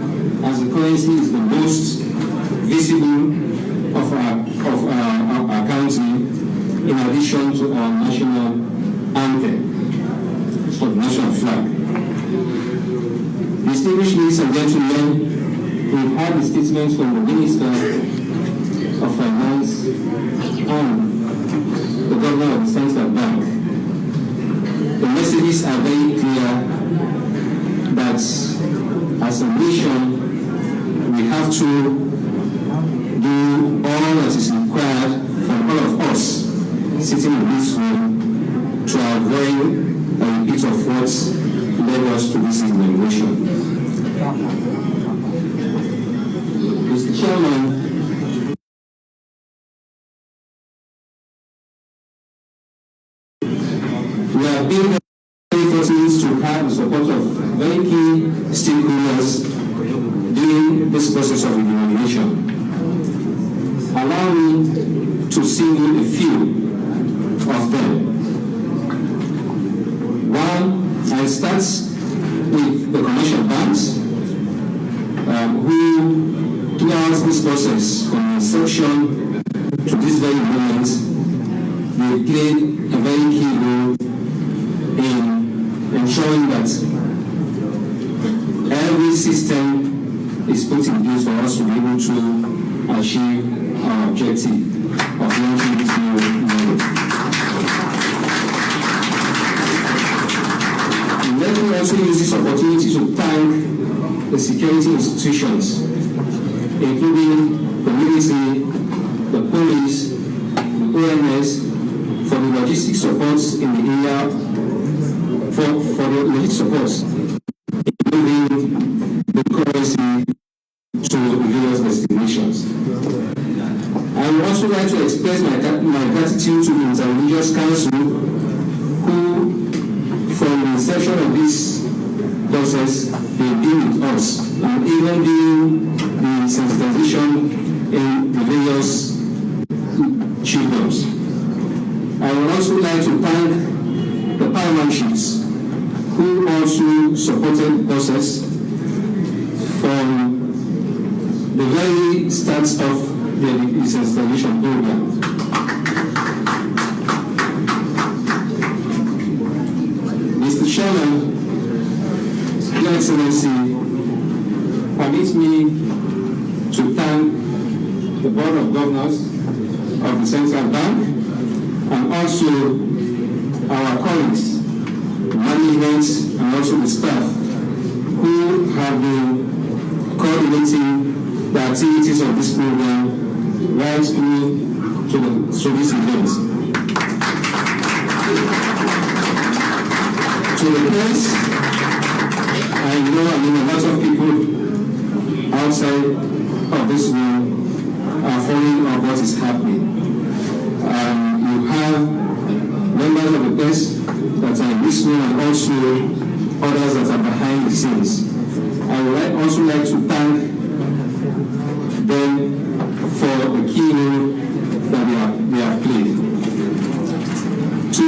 as the currency is the most visible of our country, in addition to our national anthem, or the national flag. Distinguished ladies and gentlemen, we've had the statements from the Minister of Finance and the Governor of the Central Bank. The messages are very clear that as a nation, we have to do all that is required from all of us sitting in this room to avoid a repeat of what led us to this inauguration. Mr. Chairman, we have been very fortunate to have the support of very key stakeholders during this process of inauguration. Allow me to single a few of them. One, I start with the commercial banks, who throughout this process, from inception to this very moment, they played a very key role in ensuring that every system is put in place for us to be able to achieve our objective of launching this new model. Let me also use this opportunity to thank the security institutions, including the military, the police, the OMS, for the logistic supports in the area, for the logistic supports in moving the currency to various destinations. I would also like to express my gratitude to the Interreligious Council, who, from the inception of this process, they've been with us, and even during the sensitization in the various children. I would also like to thank the paramount chiefs, who also supported the process from the very start of the sensitization program. Mr. Chairman, Your Excellency, permit me to thank the Board of Governors of the Central Bank and also our colleagues, management, and also the staff who have been coordinating the activities of this program right through to this event. To the press, I know a lot of people outside of this room are following on what is happening. You have members of the press that are in this room and also others that are behind the scenes. I would also like to thank them for the key role that they have played. To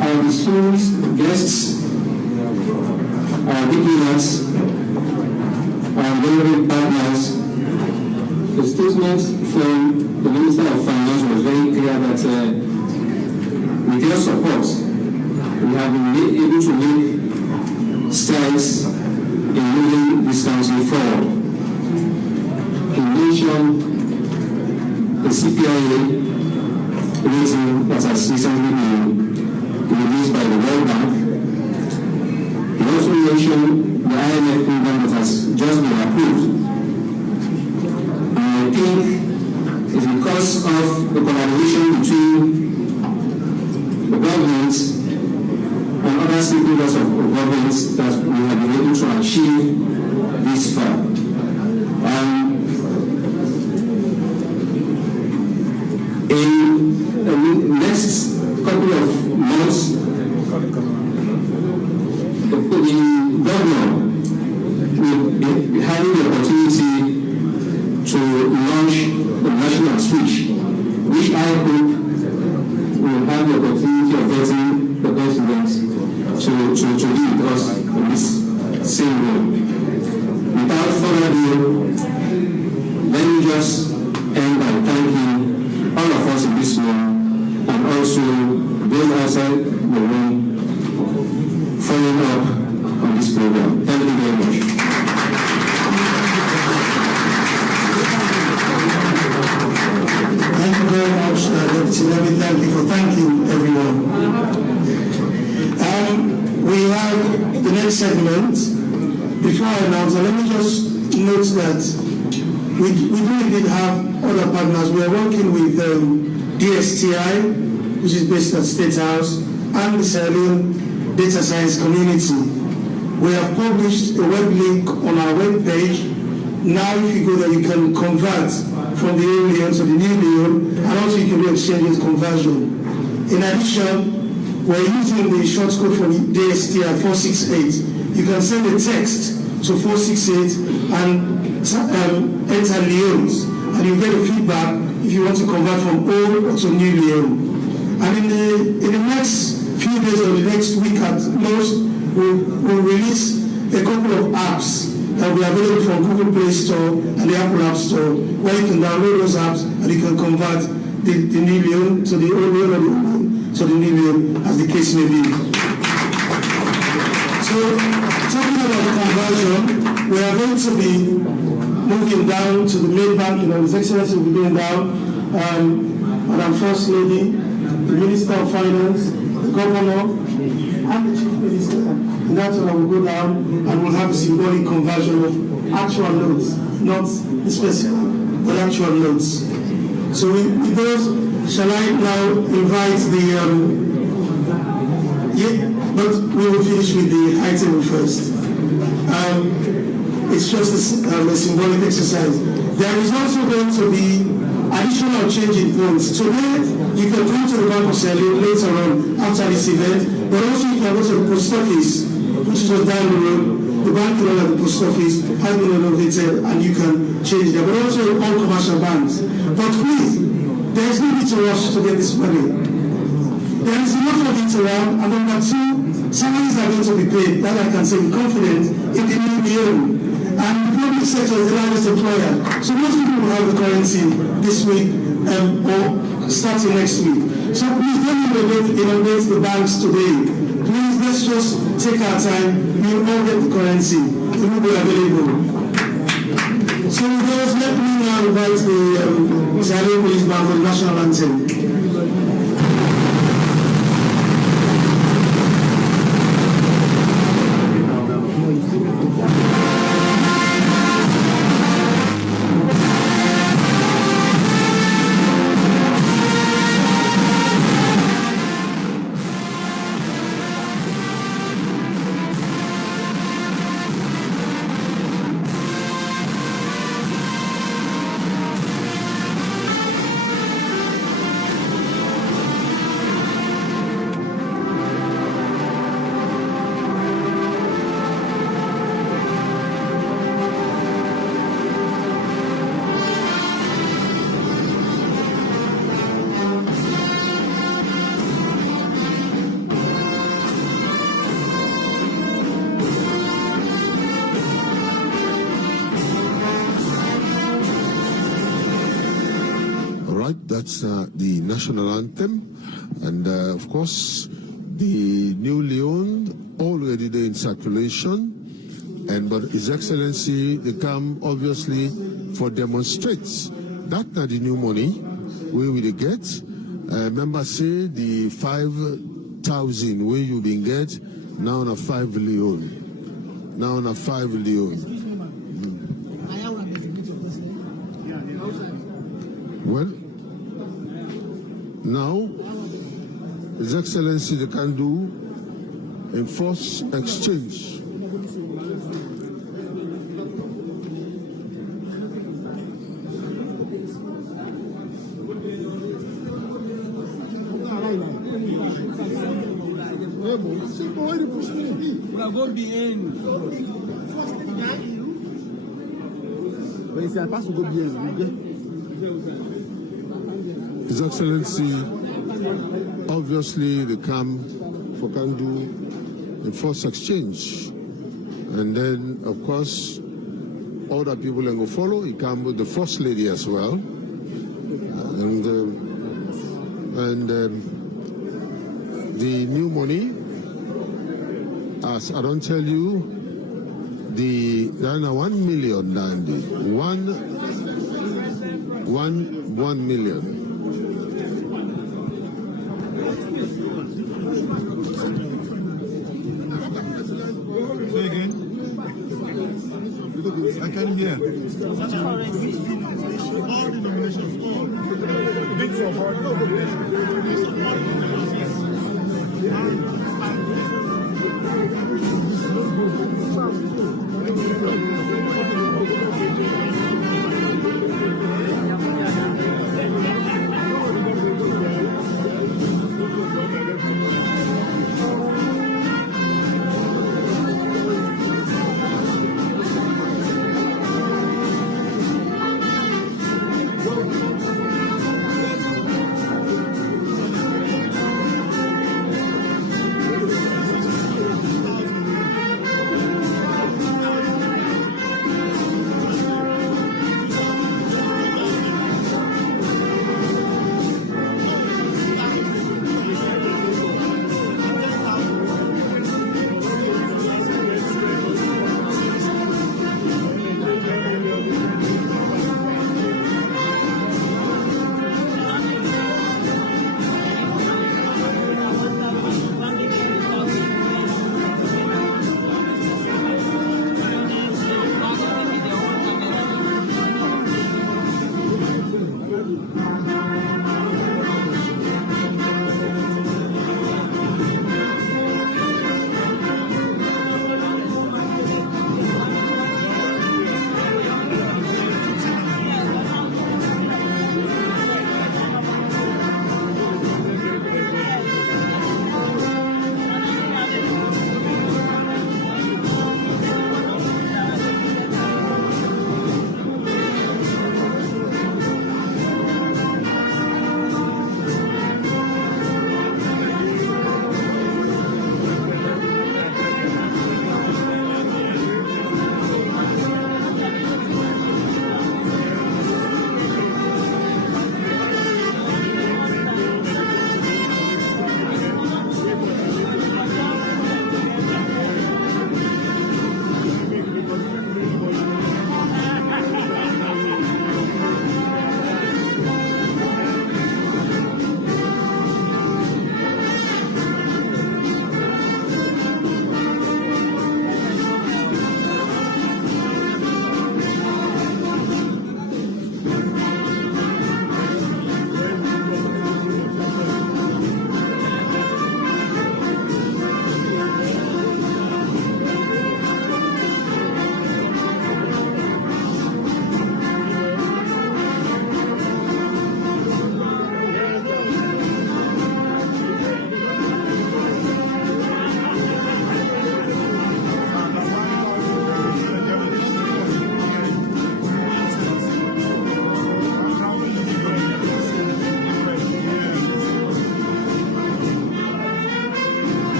our distinguished guests, our diplomats, our relevant partners, the statement from the Minister of Finance was very clear that with your support, we have been able to make strides in moving this country forward. He mentioned the CPIA rating that has recently been released by the World Bank. He also mentioned the IMF program that has just been approved. And I think it's because of the collaboration between the government and other stakeholders of governments that we have been able to achieve this far. In the next also those outside the room following up on this program. Thank you very much. Thank you very much, Deputy Levy. Thank you for thanking everyone. We have the next segment. Before I announce, let me just note that we do indeed have other partners. We are working with DSTI, which is based at State House, and the Sierra Leone Data Science Community. We have published a web link on our web page. Now, if you go there, you can convert from the old Leone to the new Leone, and also you can do exchange conversion. In addition, we're using the short code from DSTI 468. You can send a text to 468 and enter Leones, and you get a feedback if you want to convert from old to new Leone. And in the next few days or the next week at most, we'll release a couple of apps that will be available from Google Play Store and the Apple App Store, where you can download those apps and you can convert the new Leone to the old Leone or the old Leone to the new Leone, as the case may be. So, talking about the conversion, we are going to be moving down to the main bank. His Excellency will be going down. Madam First Lady, the Minister of Finance, the Governor, and the Chief Minister. And that's when I will go down and we'll have a symbolic conversion of actual notes, not the specific, but actual notes. So with those, shall I now invite the, but we will finish with the high table first. It's just a symbolic exercise. There is also going to be additional changing points. Today, you can come to the Bank of Sierra Leone later on after this event, but also you can go to the post office, which is just down the road. The bank at the post office has been renovated and you can change there, but also all commercial banks. But please, there is no need to rush to get this money. There is enough of it around, and number two, salaries are going to be paid. That I can say with confidence in the new Leone. And the public sector is the largest employer. So most people will have the currency this week or starting next week. So please don't inundate the banks today. Please, let's just take our time. We will all get the currency. It will be available. So with those, let me now invite the Sierra Leone Police Band for the national anthem. That's the national anthem, and of course the new Leone already there in circulation, and but His Excellency they come obviously for demonstrates that not the new money where we get. Remember say the 5,000 where you been get now on a 5 Leone, now on a 5 Leone. Well. Now, His Excellency, they can do enforced exchange. His Excellency, obviously they come for can do a forced exchange, and then of course other people can go follow. He come with the First Lady as well, and the new money, as I don't tell you, the 1 million, Dandy. 1 million. Say again. I can't hear. All denominations, all. Big for all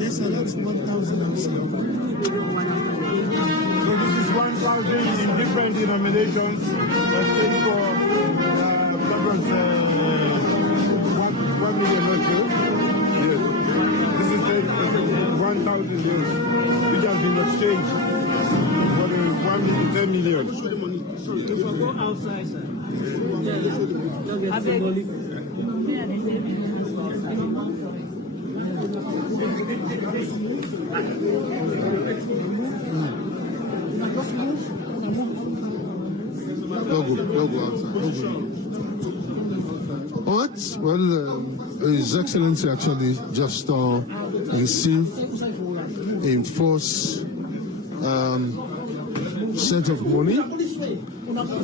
Yes, sir, that's 1,000. So this is 1,000 in different denominations that paid for almost 1 million or so. Yes. This is 1,000 euros, which has been exchanged. For the 10 million. If I go outside, sir. I beg. Don't go outside. What? Well, His Excellency actually just received a first set of money. But we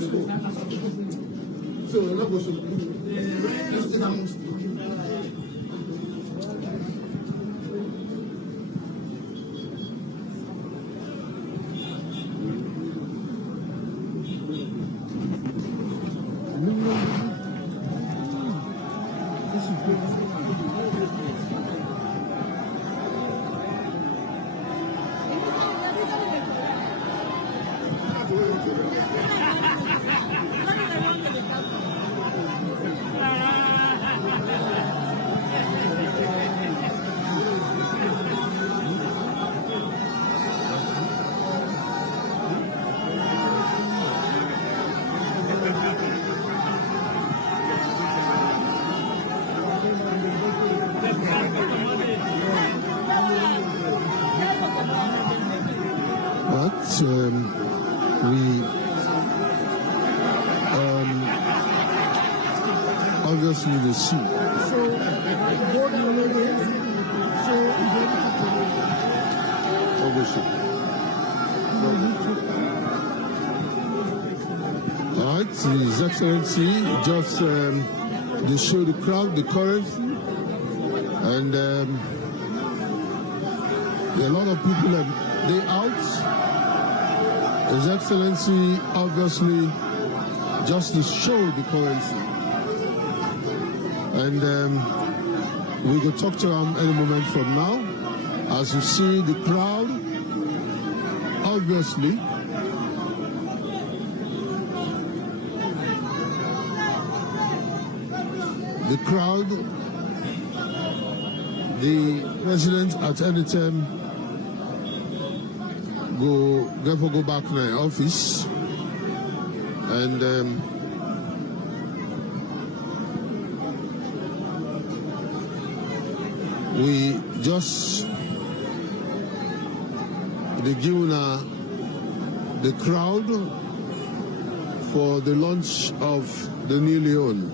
obviously the sea. All right, His Excellency just they show the crowd the currency, and a lot of people are they out. His Excellency obviously just to show the currency, and we will talk to him any moment from now. As you see the crowd, obviously the crowd, the president at any time therefore go back to my office, and we just give the crowd for the launch of the new Leone.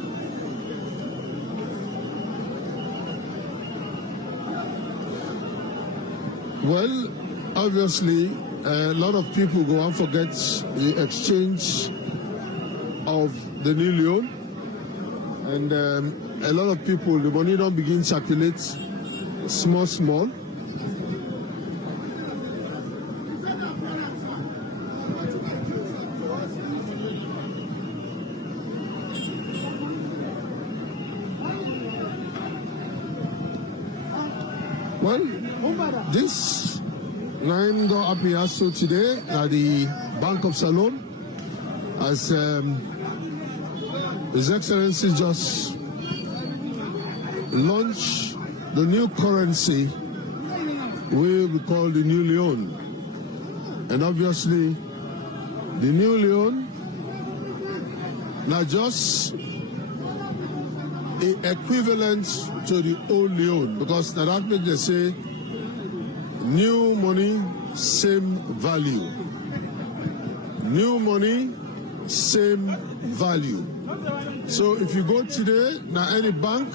Well, obviously, a lot of people go and forget the exchange of the new Leone, and a lot of people, the money don't begin to circulate small. Well, this line got up here so today at the Bank of Salon, as His Excellency just launched the new currency we call the new Leone. And obviously the new Leone not just equivalent to the old Leone, because that makes they say new money, same value. New money, same value. So if you go today, now any bank,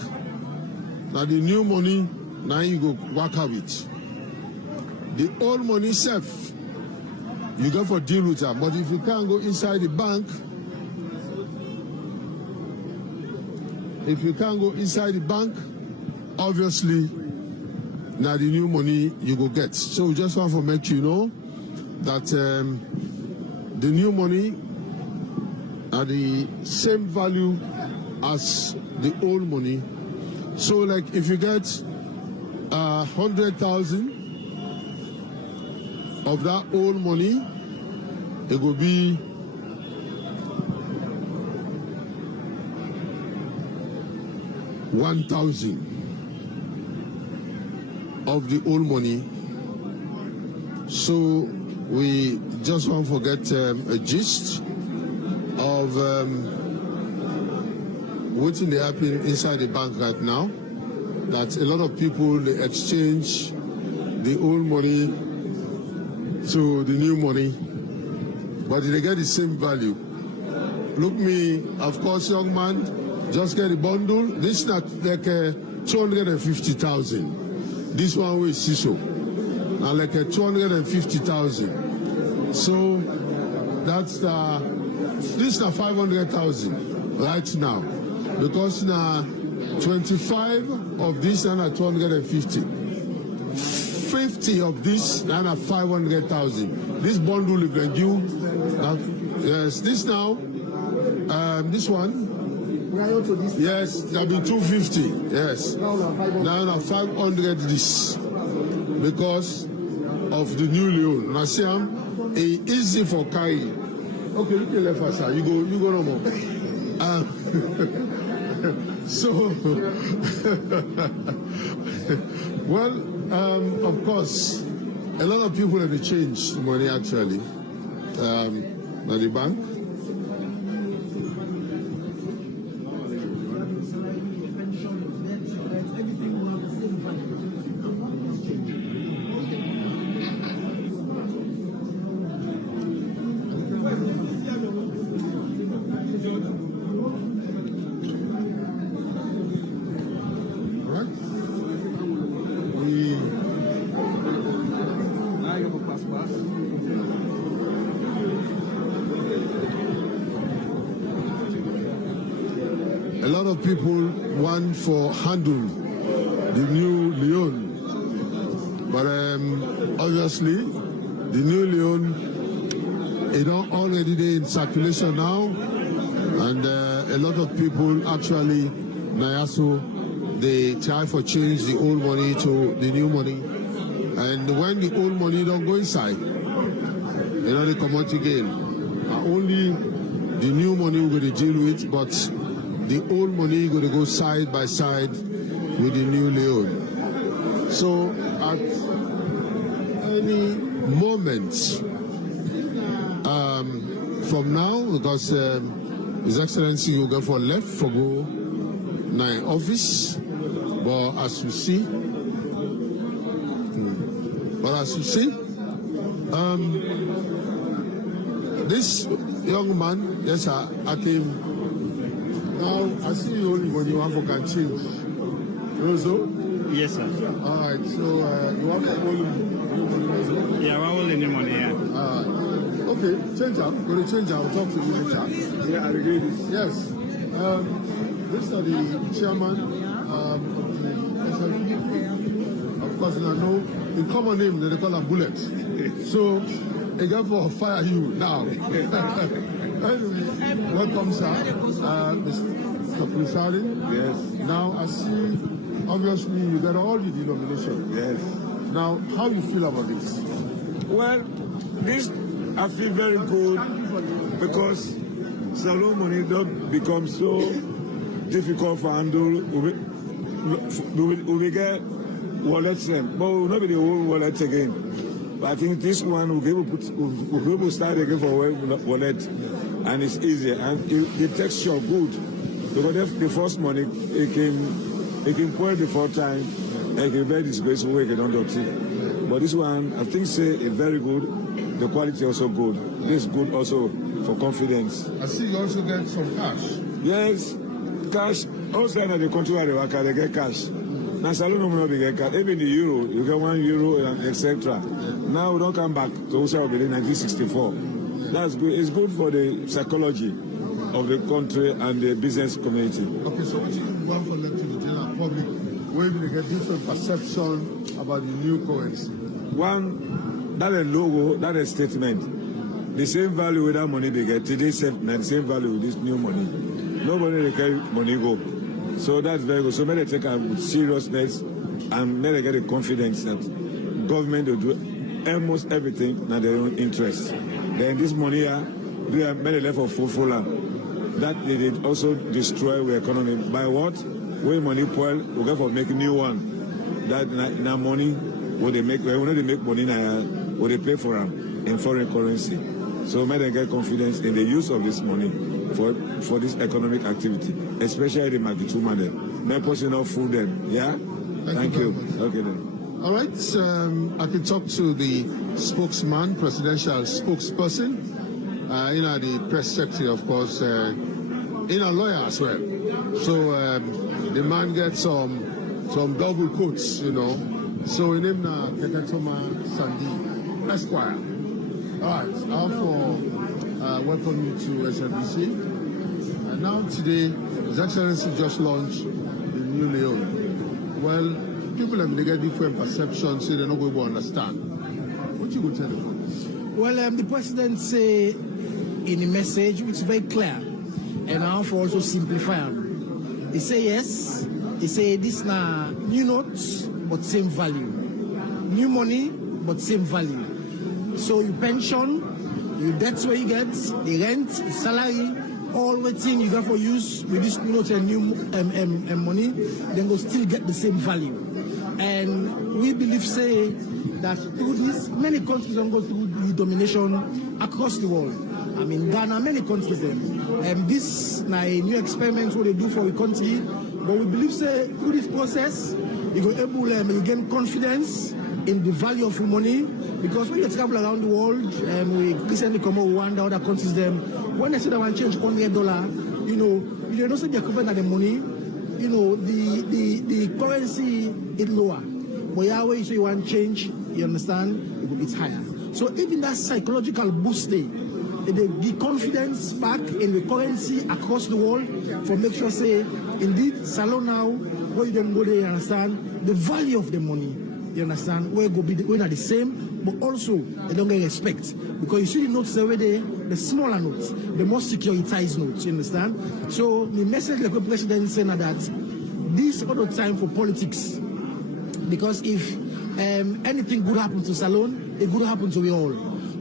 now the new money, now you go work out it. The old money safe, you go for deal with them. But if you can't go inside the bank, obviously, now the new money you go get. So we just want to make you know that the new money are the same value as the old money. So like if you get 100,000 of that old money, it will be 1,000 of the old money. So we just want to get a gist of what's in the happening inside the bank right now. That a lot of people, they exchange the old money to the new money, but they get the same value. Look me, of course, young man, just get a bundle. This is not like 250,000. This one with CISO, and like 250,000. So that's this is 500,000 right now, because now 25 of this and 250. 50 of this and 500,000. This bundle is due. Yes, this now. This one. Yes, that'll be 250. Yes. Now 500 this because of the new Leone. Now see, easy for carry. Okay, look at left side. You go no more. So, well, of course, a lot of people have changed money actually. At the bank. A lot of people want for handle the new Leone, but obviously the new Leone is already there in circulation now, and a lot of people actually they try for change the old money to the new money, and when the old money don't go inside, they come out again. Only the new money we're going to deal with, but the old money going to go side by side with the new Leone. So at any moment from now, because His Excellency will go for left for go nine office, but as you see, this young man, yes, I came. Now, I see you only when you want for can change. Also? Yes, sir. All right, so you want for only money? Yeah, we're all in the money, yeah. Okay, change up. Going to change up. I'll talk to you later. Yeah, I agree with this. Yes. This is the chairman of the SLP. Of course, you know, in common name, they call him Bullet. So, again, for fire you now. Anyway, welcome, sir. Mr. Prisari. Yes. Now, I see, obviously, you got all the denominations. Yes. Now, how you feel about this? Well, this I feel very good because salon money don't become so difficult for handle. We get wallets, but we will not be the whole wallet again. But I think this one we'll be able to start again for wallet, and it's easier and the texture good because the first money it can pour the fourth time and it can very disgraceful way it don't do it. But this one I think it's very good. The quality also good. This is good also for confidence. I see you also get some cash. Yes, cash. Also in the country where they work, they get cash. Now, salon no get cash. Even the euro, you get €1 and etc. Now we don't come back to also in 1964. That's good. It's good for the psychology of the country and the business community. Okay, so what you want to let to the general public, where we get different perception about the new currency? One, that a logo, that a statement. The same value with that money they get today, the same value with this new money. Nobody they carry money go. So that's very good. So may they take it with seriousness and may they get the confidence that government will do almost everything in their own interest. Then this money here, they are made left for full land. That they did also destroy the economy. By what? When money poor, we go for making new one. That now money, what they make, when they make money now, what they pay for them. in foreign currency. So may they get confidence in the use of this money for this economic activity, especially the Magitu money. May person not fool them. Yeah? Thank you. Okay then. All right, I can talk to the spokesman, presidential spokesperson, the press secretary, of course, a lawyer as well. So the man gets some double quotes, So in him now, Keketoma Sandi, Esquire. All right, now for welcome you to SMBC. And now today, His Excellency just launched the new Leone. Well, people they get different perceptions, so they're not going to understand. What you go tell them? Well, the president say in a message which is very clear, and I have to also simplify them. He say yes, he say this now new notes but same value, new money but same value. So your pension, your debts where you get, the rent, the salary, all the thing you got for use with this new notes and new money, then go still get the same value. And we believe, say, that through this, many countries don't go through the domination across the world. I mean, Ghana, many countries then. And this now a new experiment what they do for the country. But we believe, say, through this process, you go able to gain confidence in the value of your money. Because when you travel around the world, we recently come out Rwanda, other countries, them when they say they want to change $100, you don't say they're covering the money. The currency is lower. But Yahweh, you say you want change, you understand, it's higher. So even that psychological boost, they give confidence back in the currency across the world for make sure, say, indeed, Salon now, where you don't go there, you understand, the value of the money, you understand, where go be when are the same, but also they don't get respect. Because you see the notes already, the smaller notes, the more securitized notes, you understand? So the message like the president saying that this is not time for politics. Because if anything good happens to Salon, it could happen to we all.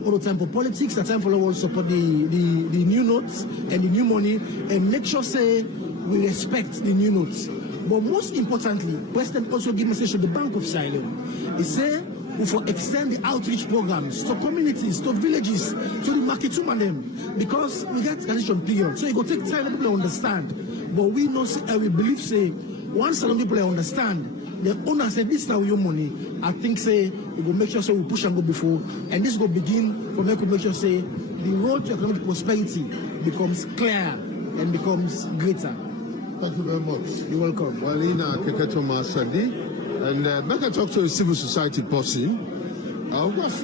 All the time for politics, the time for the world support the new notes and the new money, and make sure say we respect the new notes. But most importantly, President also give message to the Bank of Salon. He say we for extend the outreach programs to communities, to villages, to the Makitum and them, because we got transition period. So it will take time for people to understand. But we know we believe say once Salon people understand. The owner said, this is now your money. I think, say, we will make sure so we push and go before. And this will begin for make sure, say, the road to economic prosperity becomes clear and becomes greater. Thank you very much. You're welcome. Well, Keketoma Sandi, and back I talk to a civil society person. Of course,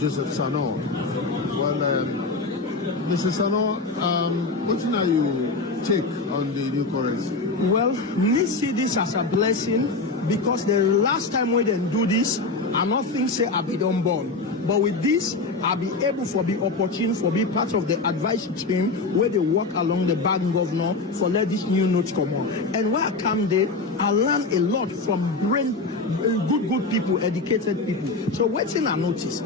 Joseph Sano. Well, Mr. Sano, what are you take on the new currency? Well, me see this as a blessing because the last time we didn't do this, I not think say I be done born. But with this, I'll be able to be opportune for be part of the advice team where they work along the bank governor for let this new notes come on. And where I come there, I learn a lot from good people, educated people. So what thing I notice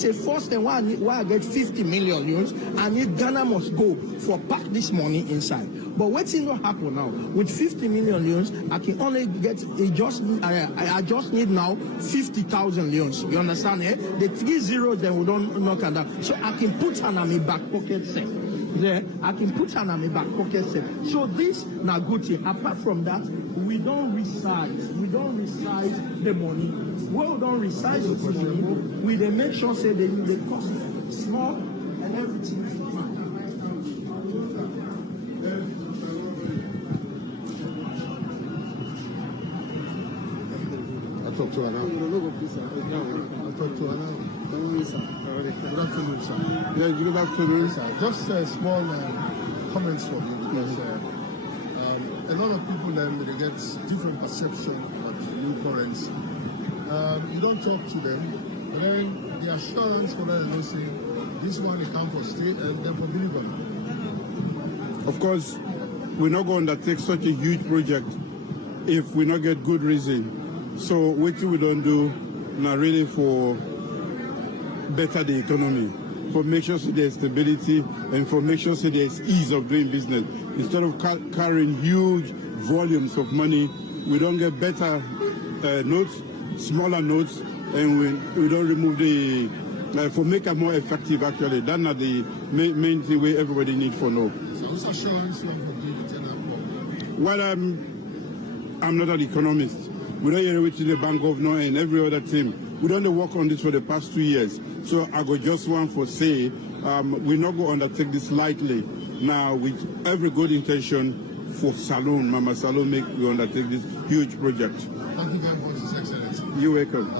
say first and why I get 50 million euros, I need Ghana must go for pack this money inside. But what thing will happen now? With 50 million euros, I can only get I just need now 50,000 euros. You understand? The 3 zeros then we don't knock at that. So I can put on my back pocket set. Yeah, I can put on my back pocket set. So this now good thing. Apart from that, we don't resize the money. We don't resize the money. We they make sure say the cost small and everything is fine. I'll talk to her now. I'll talk to her now. Good afternoon, sir. Yeah, good afternoon, sir. Just small comments from you because a lot of people they get different perception of the new currency. You don't talk to them, but then the assurance for them they say this one they come for state and then for deliver. Of course, we're not going to undertake such a huge project if we not get good reason. So what we don't do now really for better the economy, for make sure so there's stability and for make sure so there's ease of doing business. Instead of carrying huge volumes of money, we don't get better notes, smaller notes, and we don't remove the for make it more effective. Actually, that's not the main thing we everybody needs for now. So what's assurance you have for the general public? Well, I'm not an economist. We don't hear it to the bank governor and every other team. We don't work on this for the past 2 years. So I go just want for say, we're not going to undertake this lightly. Now, with every good intention for Salone, Mama Salone, we undertake this huge project. Thank you very much, His Excellency. You're welcome.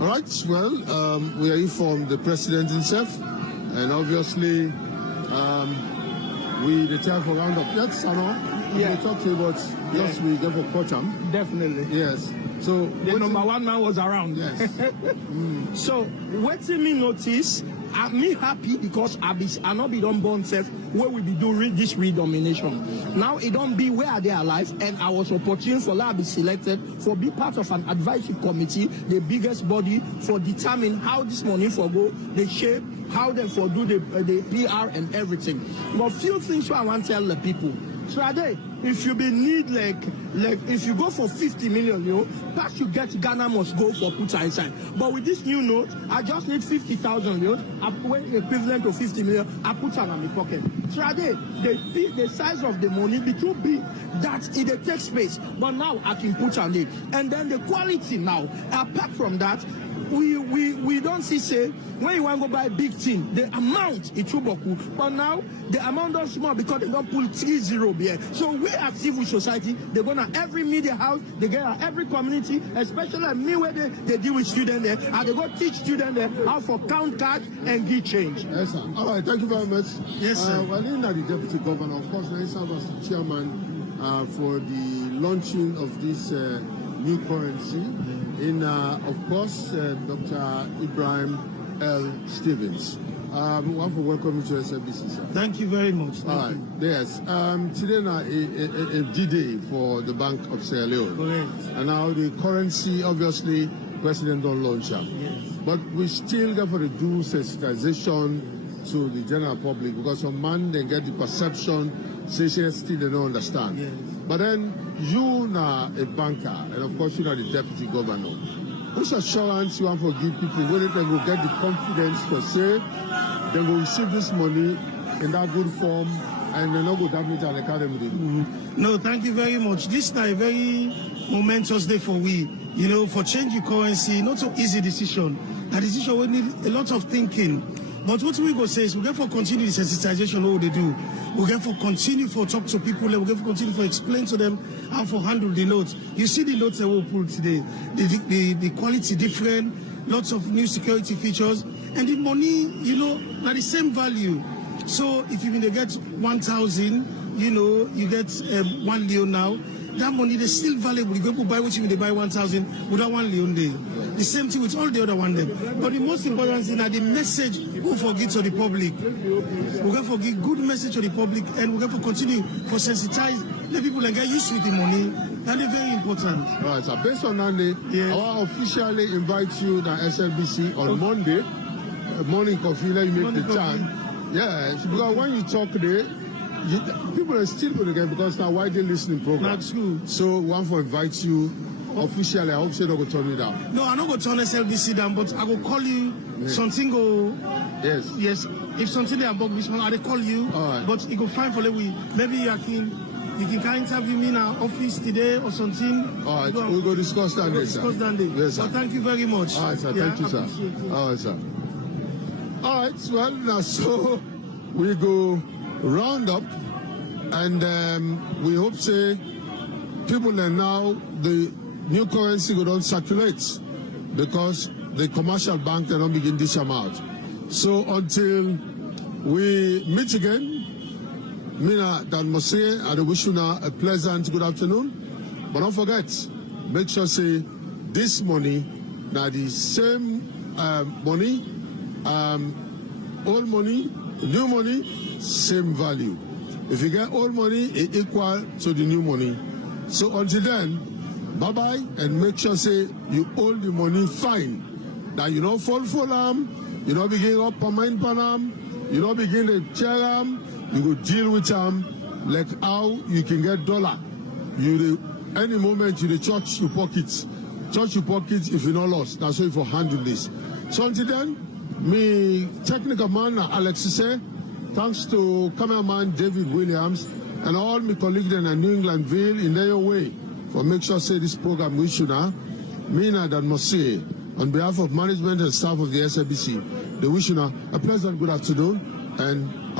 All right, well, we are informed the President himself, and obviously, we the time for roundup. Yes, Sano? Yeah. We talked about yes, we go for Pocham. Definitely. Yes. So the number one man was around. Yes. So what me notice, me happy because I not be done born self where we be doing this redomination. Now it don't be where they are alive, and I was opportune for that be selected for be part of an advisory committee, the biggest body for determine how this money for go, the shape, how they for do the PR and everything. But few things I want to tell the people. So if you be need like if you go for 50 million, you know, pass you get Ghana must go for put inside. But with this new note, I just need 50,000, you know, equivalent to 50 million, I put it in my pocket. So the size of the money be too big that it takes space. But now I can put on it. And then the quality now, apart from that, we don't see say when you want to go buy big thing, the amount is too boku. But now the amount is small because they don't pull 3-0 here. So we as civil society, they're gonna every media house, they get every community, especially me where they deal with students there, and they go teach students there how for count cash and give change. Yes, sir. All right, thank you very much. Yes, sir. Well, in the deputy governor, of course, Nelson was the chairman for the launching of this new currency. In, of course, Dr. Ibrahim L. Stevens. We want to welcome you to SABC, sir. Thank you very much. All right, yes. Today now a D-Day for the Bank of Sierra Leone. Correct. And now the currency, obviously, President don't launch up. Yes. But we still go for the due sensitization to the general public because some man they get the perception, say still they don't understand. Yes. But then you now a banker, and of course you are the deputy governor. Which assurance you want to give people whether they will get the confidence to say they will receive this money in that good form and they not go damage our academy? No, thank you very much. This is a very momentous day for we. You know, for changing currency, not so easy decision. A decision will need a lot of thinking. But what we go say is we get for continue the sensitization what they do. We get for continue for talk to people. We get for continue for explain to them how to handle the notes. You see the notes that we pull today. The quality different, lots of new security features, and the money, you know, not the same value. So if you get 1,000, you know, you get 1 Leone now. That money is still valuable. You go to buy what you mean, they buy 1,000 without 1 Leone day. The same thing with all the other one them. But the most important thing is the message we forget to the public. We have to give good message to the public, and we have to continue to sensitize the people and get used to the money. That is very important. Right, so based on that, I will officially invite you to SLBC on Monday. Morning coffee, let you make morning the time. Yeah, because when you talk there, people are still going to get because now widely listening program. That's true. So one for invite you officially. I hope you're not going to turn me down. No, I'm not going to turn SLBC down, but I will call you. Something go. Yes. Yes. If something they about this one, I will call you. All right. But it go fine for the week. Maybe you can interview me in our office today or something. All right. We'll go discuss that day, sir. Discuss that day. Yes, sir. So thank you very much. All right, sir. Thank you, sir. All right, sir. All right. Well, now so we go round up. And we hope say people are now the new currency will not circulate because the commercial bank they don't begin this amount. So until we meet again, Mina Danmose, I wish you now a pleasant good afternoon. But don't forget, make sure say this money now the same money, old money, new money, same value. If you get old money, it's equal to the new money. So until then, bye-bye, and make sure say you hold the money fine. Now you don't fall for them, you don't begin up a mind for them, you don't begin to chair them, you go deal with them like how you can get dollar. Any moment you the church your pockets. touch your pockets if you not lost. That's how you for handle this. So until then, me technical man Alexis, thanks to cameraman David Williams and all my colleagues in New Englandville in their way for make sure say this program we should now. Mina that must say on behalf of management and staff of the SABC, they wish you a pleasant good afternoon and